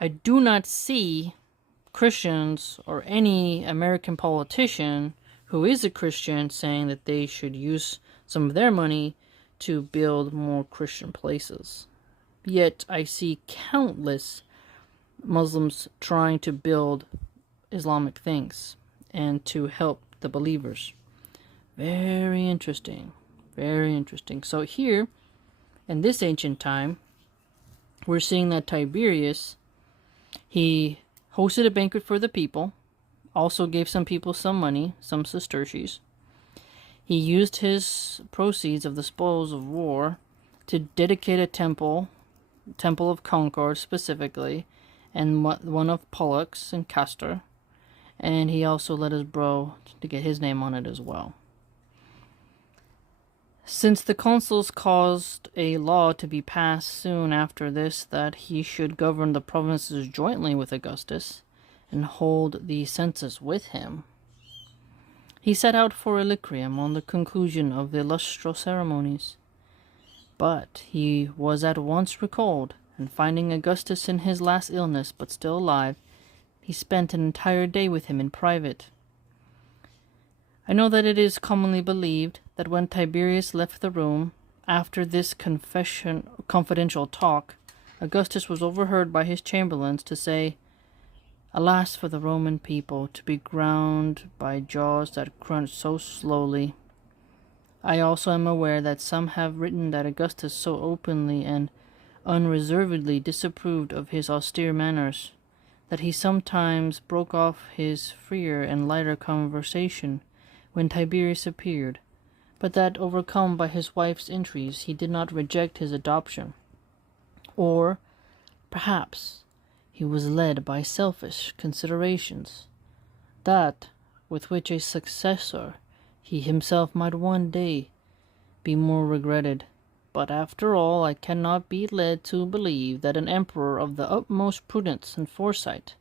I do not see Christians or any American politician who is a Christian saying that they should use some of their money to build more Christian places. Yet I see countless Muslims trying to build Islamic things and to help the believers. Very interesting. Very interesting. So here, in this ancient time, we're seeing that Tiberius, he hosted a banquet for the people, also gave some people some money, some sesterces. He used his proceeds of the spoils of war to dedicate a temple of Concord specifically, and one of Pollux and Castor, and he also let his bro to get his name on it as well. Since the consuls caused a law to be passed soon after this that he should govern the provinces jointly with Augustus, and hold the census with him, he set out for Illyricum on the conclusion of the lustral ceremonies. But he was at once recalled, and finding Augustus in his last illness but still alive, he spent an entire day with him in private. I know that it is commonly believed that when Tiberius left the room, after this confidential talk, Augustus was overheard by his chamberlains to say, "Alas for the Roman people, to be ground by jaws that crunch so slowly." I also am aware that some have written that Augustus so openly and unreservedly disapproved of his austere manners, that he sometimes broke off his freer and lighter conversation when Tiberius appeared, but that, overcome by his wife's entreaties, he did not reject his adoption. Or, perhaps, he was led by selfish considerations, that, with which a successor he himself might one day be more regretted. But after all, I cannot be led to believe that an emperor of the utmost prudence and foresight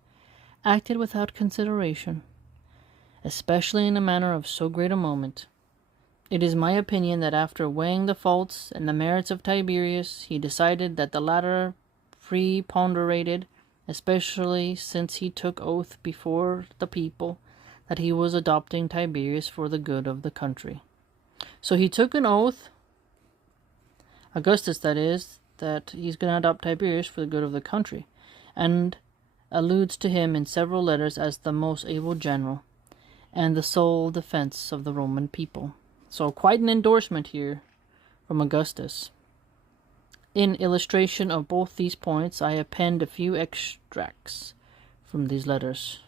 acted without consideration, especially in a matter of so great a moment. It is my opinion that after weighing the faults and the merits of Tiberius, he decided that the latter preponderated, especially since he took oath before the people that he was adopting Tiberius for the good of the country. So he took an oath, Augustus that is, that he's going to adopt Tiberius for the good of the country, and alludes to him in several letters as the most able general and the sole defense of the Roman people. So quite an endorsement here from Augustus. In illustration of both these points, I append a few extracts from these letters.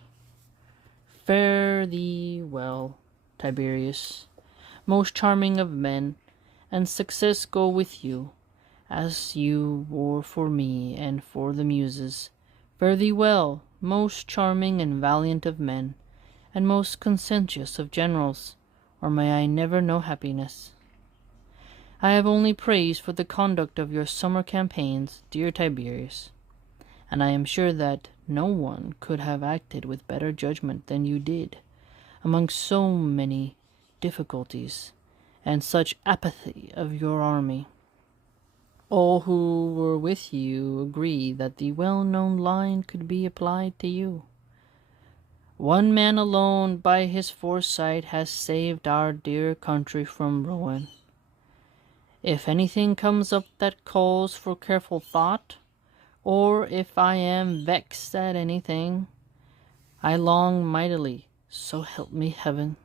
"Fare thee well, Tiberius, most charming of men, and success go with you, as you were for me and for the Muses. Fare thee well, most charming and valiant of men, and most conscientious of generals, or may I never know happiness. I have only praise for the conduct of your summer campaigns, dear Tiberius, and I am sure that no one could have acted with better judgment than you did, among so many difficulties, and such apathy of your army. All who were with you agree that the well-known line could be applied to you. One man alone by his foresight has saved our dear country from ruin. If anything comes up that calls for careful thought, or if I am vexed at anything, I long mightily, so help me heaven,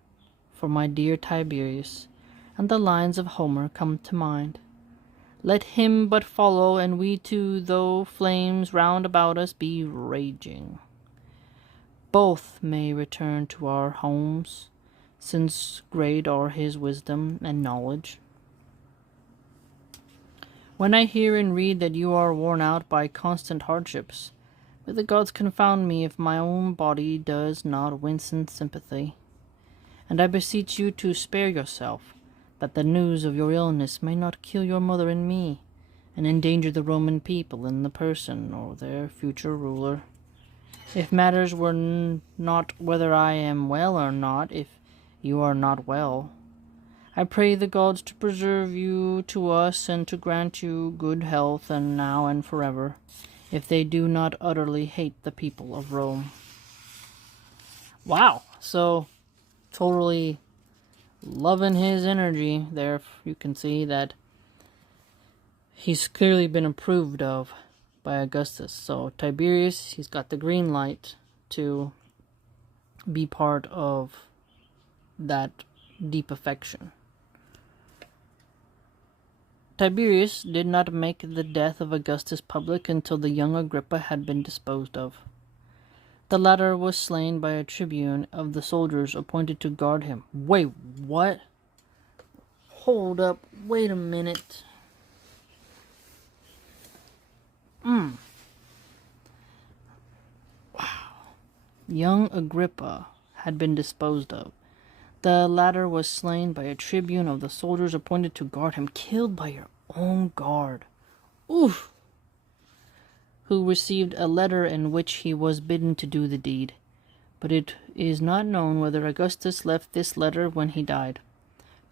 for my dear Tiberius, and the lines of Homer come to mind. Let him but follow, and we too, though flames round about us be raging, both may return to our homes, since great are his wisdom and knowledge. When I hear and read that you are worn out by constant hardships, may the gods confound me if my own body does not wince in sympathy. And I beseech you to spare yourself, that the news of your illness may not kill your mother and me, and endanger the Roman people in the person or their future ruler. If matters were not whether I am well or not, if you are not well, I pray the gods to preserve you to us and to grant you good health and now and forever, if they do not utterly hate the people of Rome. Wow, so totally loving his energy there. You can see that he's clearly been approved of by Augustus. So Tiberius, he's got the green light to be part of that deep affection. Tiberius did not make the death of Augustus public until the young Agrippa had been disposed of. The latter was slain by a tribune of the soldiers appointed to guard him. Wait, what? Hold up, wait a minute. Wow. Young Agrippa had been disposed of. The latter was slain by a tribune of the soldiers appointed to guard him, killed by your own guard. Oof! Who received a letter in which he was bidden to do the deed. But it is not known whether Augustus left this letter when he died,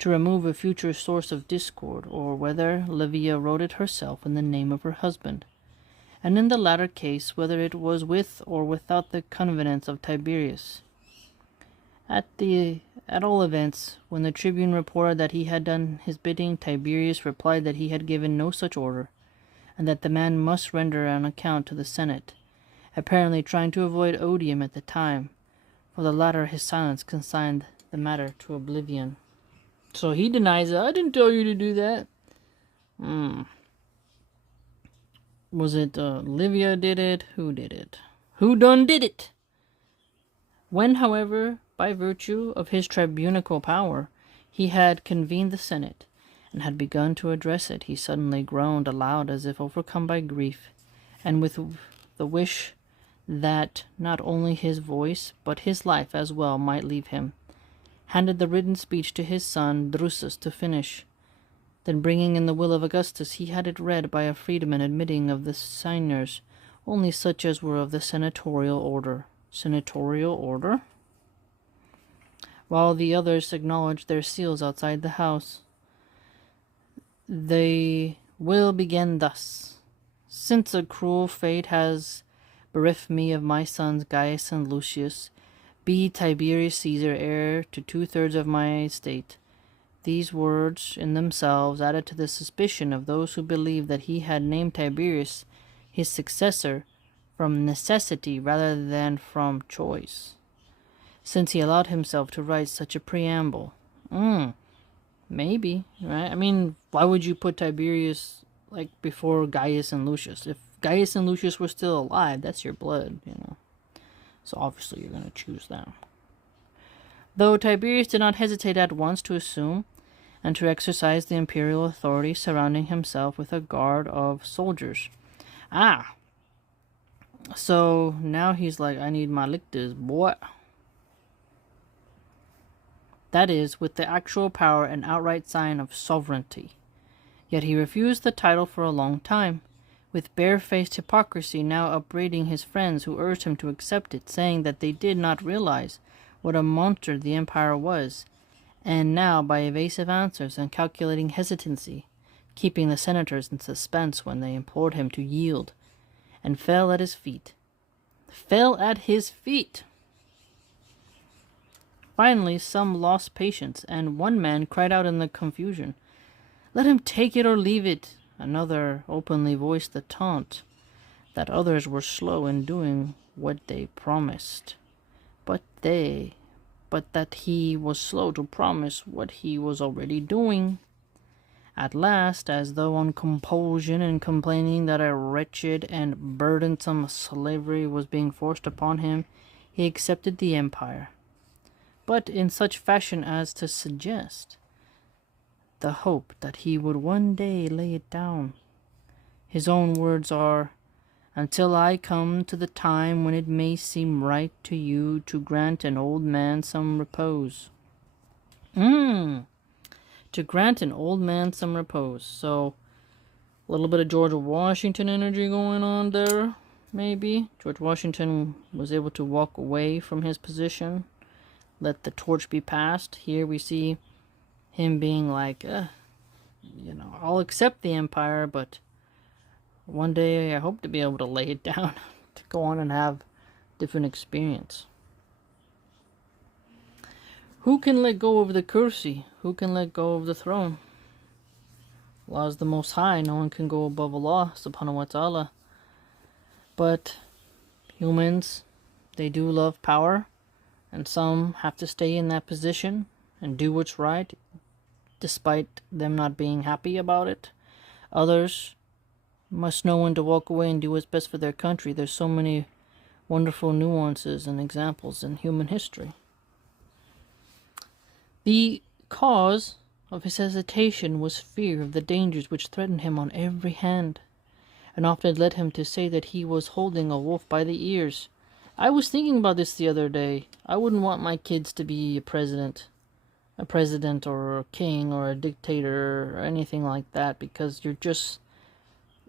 to remove a future source of discord, or whether Livia wrote it herself in the name of her husband, and in the latter case whether it was with or without the connivance of Tiberius. At all events, when the tribune reported that he had done his bidding, Tiberius replied that he had given no such order, and that the man must render an account to the Senate, apparently trying to avoid odium at the time. For the latter, his silence consigned the matter to oblivion. So he denies it. I didn't tell you to do that. Was it Livia did it? Who did it? Who done did it? When, however, by virtue of his tribunical power, he had convened the Senate, and had begun to address it, he suddenly groaned aloud as if overcome by grief, and with the wish that not only his voice, but his life as well might leave him, handed the written speech to his son Drusus to finish. Then, bringing in the will of Augustus, he had it read by a freedman, admitting of the signers only such as were of the senatorial order. Senatorial order? While the others acknowledged their seals outside the house. The will began thus. Since a cruel fate has bereft me of my sons Gaius and Lucius, be Tiberius Caesar heir to 2/3 of my estate. These words in themselves added to the suspicion of those who believed that he had named Tiberius his successor from necessity rather than from choice, since he allowed himself to write such a preamble. Maybe, right? I mean, why would you put Tiberius before Gaius and Lucius? If Gaius and Lucius were still alive, that's your blood, So obviously you're going to choose them. Though Tiberius did not hesitate at once to assume and to exercise the imperial authority, surrounding himself with a guard of soldiers. So now he's like, I need my lictors, boy. That is, with the actual power and outright sign of sovereignty. Yet he refused the title for a long time, with barefaced hypocrisy now upbraiding his friends who urged him to accept it, saying that they did not realize what a monster the empire was, and now, by evasive answers and calculating hesitancy, keeping the senators in suspense when they implored him to yield, and fell at his feet. Finally, some lost patience, and one man cried out in the confusion, "Let him take it or leave it." Another openly voiced the taunt that others were slow in doing what they promised, but that he was slow to promise what he was already doing. At last, as though on compulsion and complaining that a wretched and burdensome slavery was being forced upon him, he accepted the empire, but in such fashion as to suggest the hope that he would one day lay it down. His own words are, "Until I come to the time when it may seem right to you to grant an old man some repose." To grant an old man some repose. So, a little bit of George Washington energy going on there, maybe. George Washington was able to walk away from his position, let the torch be passed. Here we see him being like, I'll accept the empire, but one day I hope to be able to lay it down, to go on and have different experience. Who can let go of the kursi? Who can let go of the throne? Allah is the Most High. No one can go above Allah, subhanahu wa ta'ala. But humans, they do love power, and some have to stay in that position and do what's right, despite them not being happy about it. Others must know when to walk away and do what's best for their country. There's so many wonderful nuances and examples in human history. The cause of his hesitation was fear of the dangers which threatened him on every hand, and often led him to say that he was holding a wolf by the ears. I was thinking about this the other day. I wouldn't want my kids to be a president. a president or a king or a dictator or anything like that, because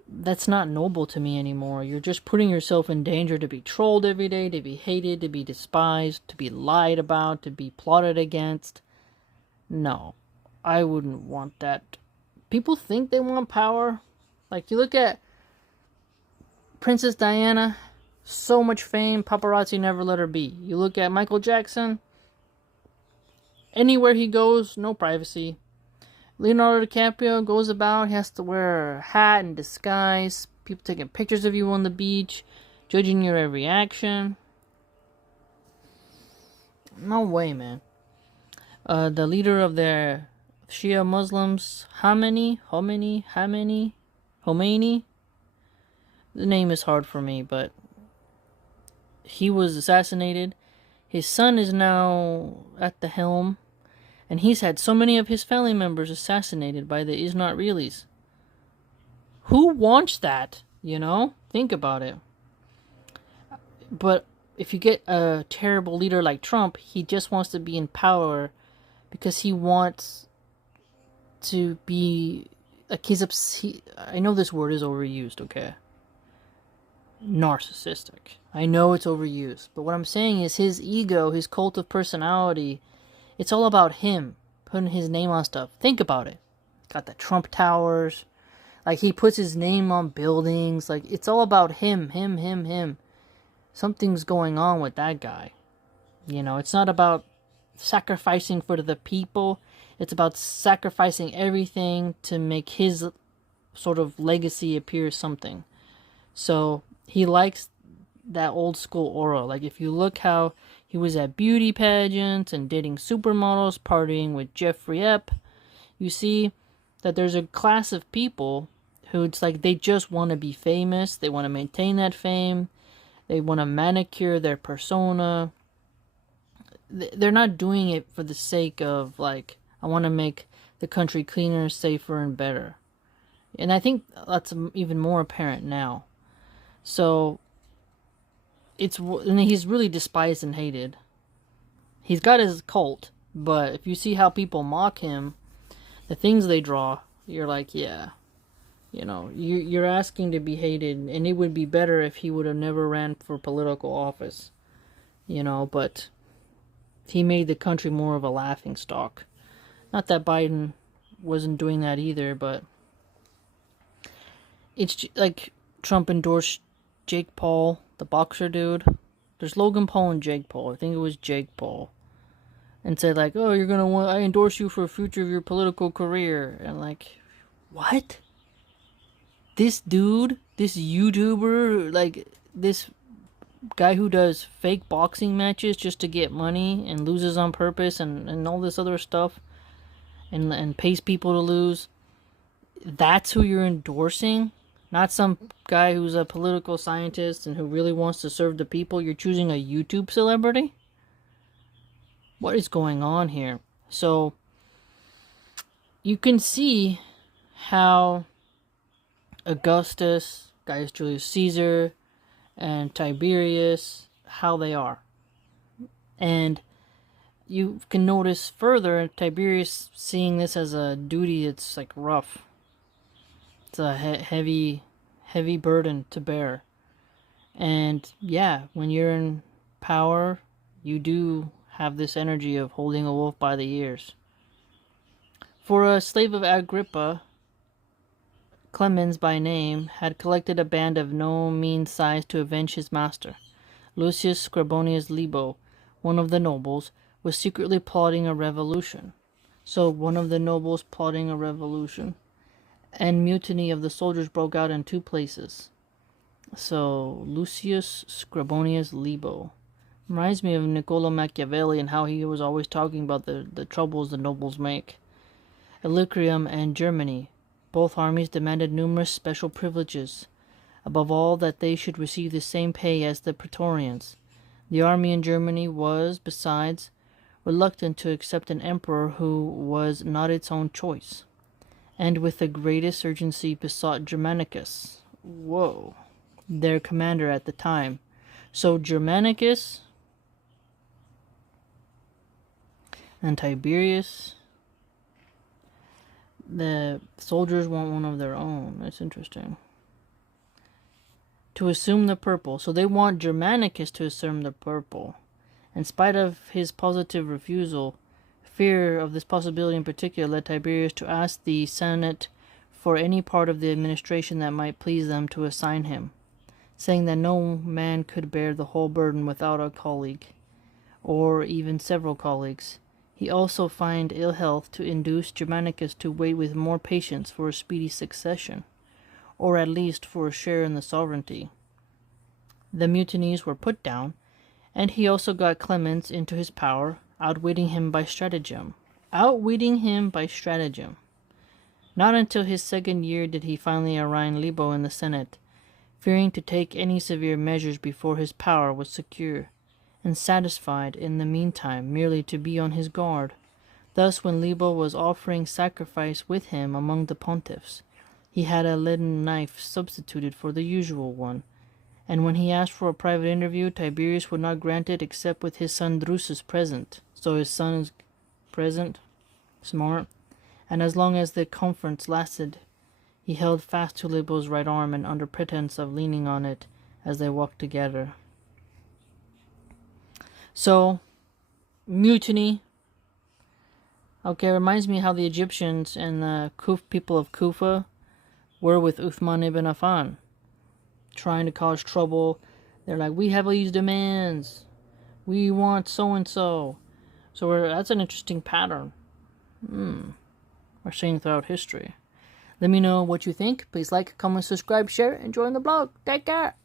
that's not noble to me anymore. You're just putting yourself in danger to be trolled every day, to be hated, to be despised, to be lied about, to be plotted against. No, I wouldn't want that. People think they want power. Like, you look at Princess Diana, so much fame, paparazzi never let her be. You look at Michael Jackson, anywhere he goes, no privacy. Leonardo DiCaprio goes about, he has to wear a hat and disguise. People taking pictures of you on the beach, judging your every action. No way, man. The leader of their Shia Muslims, Khomeini. The name is hard for me, but he was assassinated. His son is now at the helm, and he's had so many of his family members assassinated by the Israelis. Who wants that, you know? Think about it. But if you get a terrible leader like Trump, he just wants to be in power because he wants to be... like, I know this word is overused, okay? Narcissistic. I know it's overused, but what I'm saying is his ego, his cult of personality, it's all about him putting his name on stuff. Think about it. Got the Trump Towers. Like, he puts his name on buildings. Like, it's all about him. Something's going on with that guy. You know, it's not about sacrificing for the people. It's about sacrificing everything to make his sort of legacy appear something. So he likes that old school aura. Like, if you look how he was at beauty pageants and dating supermodels, partying with Jeffrey Epps, you see that there's a class of people who, it's like, they just want to be famous. They want to maintain that fame. They want to manicure their persona. They're not doing it for the sake of, like, I want to make the country cleaner, safer, and better. And I think that's even more apparent now. So, and he's really despised and hated. He's got his cult, but if you see how people mock him, the things they draw, you're like, yeah, you know, you're asking to be hated, and it would be better if he would have never ran for political office, you know, but he made the country more of a laughingstock. Not that Biden wasn't doing that either, but it's like Trump endorsed Jake Paul, the boxer dude. There's Logan Paul and Jake Paul. I think it was Jake Paul. And said, like, oh, I endorse you for the future of your political career. And, like, what? This dude, this YouTuber, like, this guy who does fake boxing matches just to get money and loses on purpose and all this other stuff and pays people to lose. That's who you're endorsing? Not some guy who's a political scientist and who really wants to serve the people. You're choosing a YouTube celebrity? What is going on here? So, you can see how Augustus, Gaius Julius Caesar, and Tiberius, how they are. And you can notice further, Tiberius seeing this as a duty that's, like, rough. It's a heavy burden to bear. And yeah, when you're in power, you do have this energy of holding a wolf by the ears. For a slave of Agrippa, Clemens by name, had collected a band of no mean size to avenge his master. Lucius Scribonius Libo, one of the nobles, was secretly plotting a revolution. So one of the nobles plotting a revolution. And mutiny of the soldiers broke out in two places. So, Lucius Scribonius Libo. Reminds me of Niccolo Machiavelli and how he was always talking about the troubles the nobles make. Illyricum and Germany. Both armies demanded numerous special privileges. Above all, that they should receive the same pay as the Praetorians. The army in Germany was, besides, reluctant to accept an emperor who was not its own choice, and with the greatest urgency besought Germanicus, their commander at the time. So Germanicus And Tiberius, the soldiers want one of their own. That's interesting. To assume the purple. So they want Germanicus to assume the purple. In spite of his positive refusal, fear of this possibility in particular led Tiberius to ask the Senate for any part of the administration that might please them to assign him, saying that no man could bear the whole burden without a colleague, or even several colleagues. He also found ill health to induce Germanicus to wait with more patience for a speedy succession, or at least for a share in the sovereignty. The mutinies were put down, and he also got Clemens into his power, outwitting him by stratagem. Not until his second year did he finally arraign Libo in the Senate, fearing to take any severe measures before his power was secure, and satisfied in the meantime merely to be on his guard. Thus, when Libo was offering sacrifice with him among the pontiffs, he had a leaden knife substituted for the usual one, and when he asked for a private interview, Tiberius would not grant it except with his son Drusus present. So his son is present. Smart. And as long as the conference lasted, he held fast to Libo's right arm and under pretense of leaning on it as they walked together. So, mutiny. Okay, reminds me how the Egyptians and the people of Kufa were with Uthman ibn Affan, trying to cause trouble. They're like, we have all these demands. We want so-and-so. So that's an interesting pattern. We're seeing throughout history. Let me know what you think. Please like, comment, subscribe, share, and join the blog. Take care.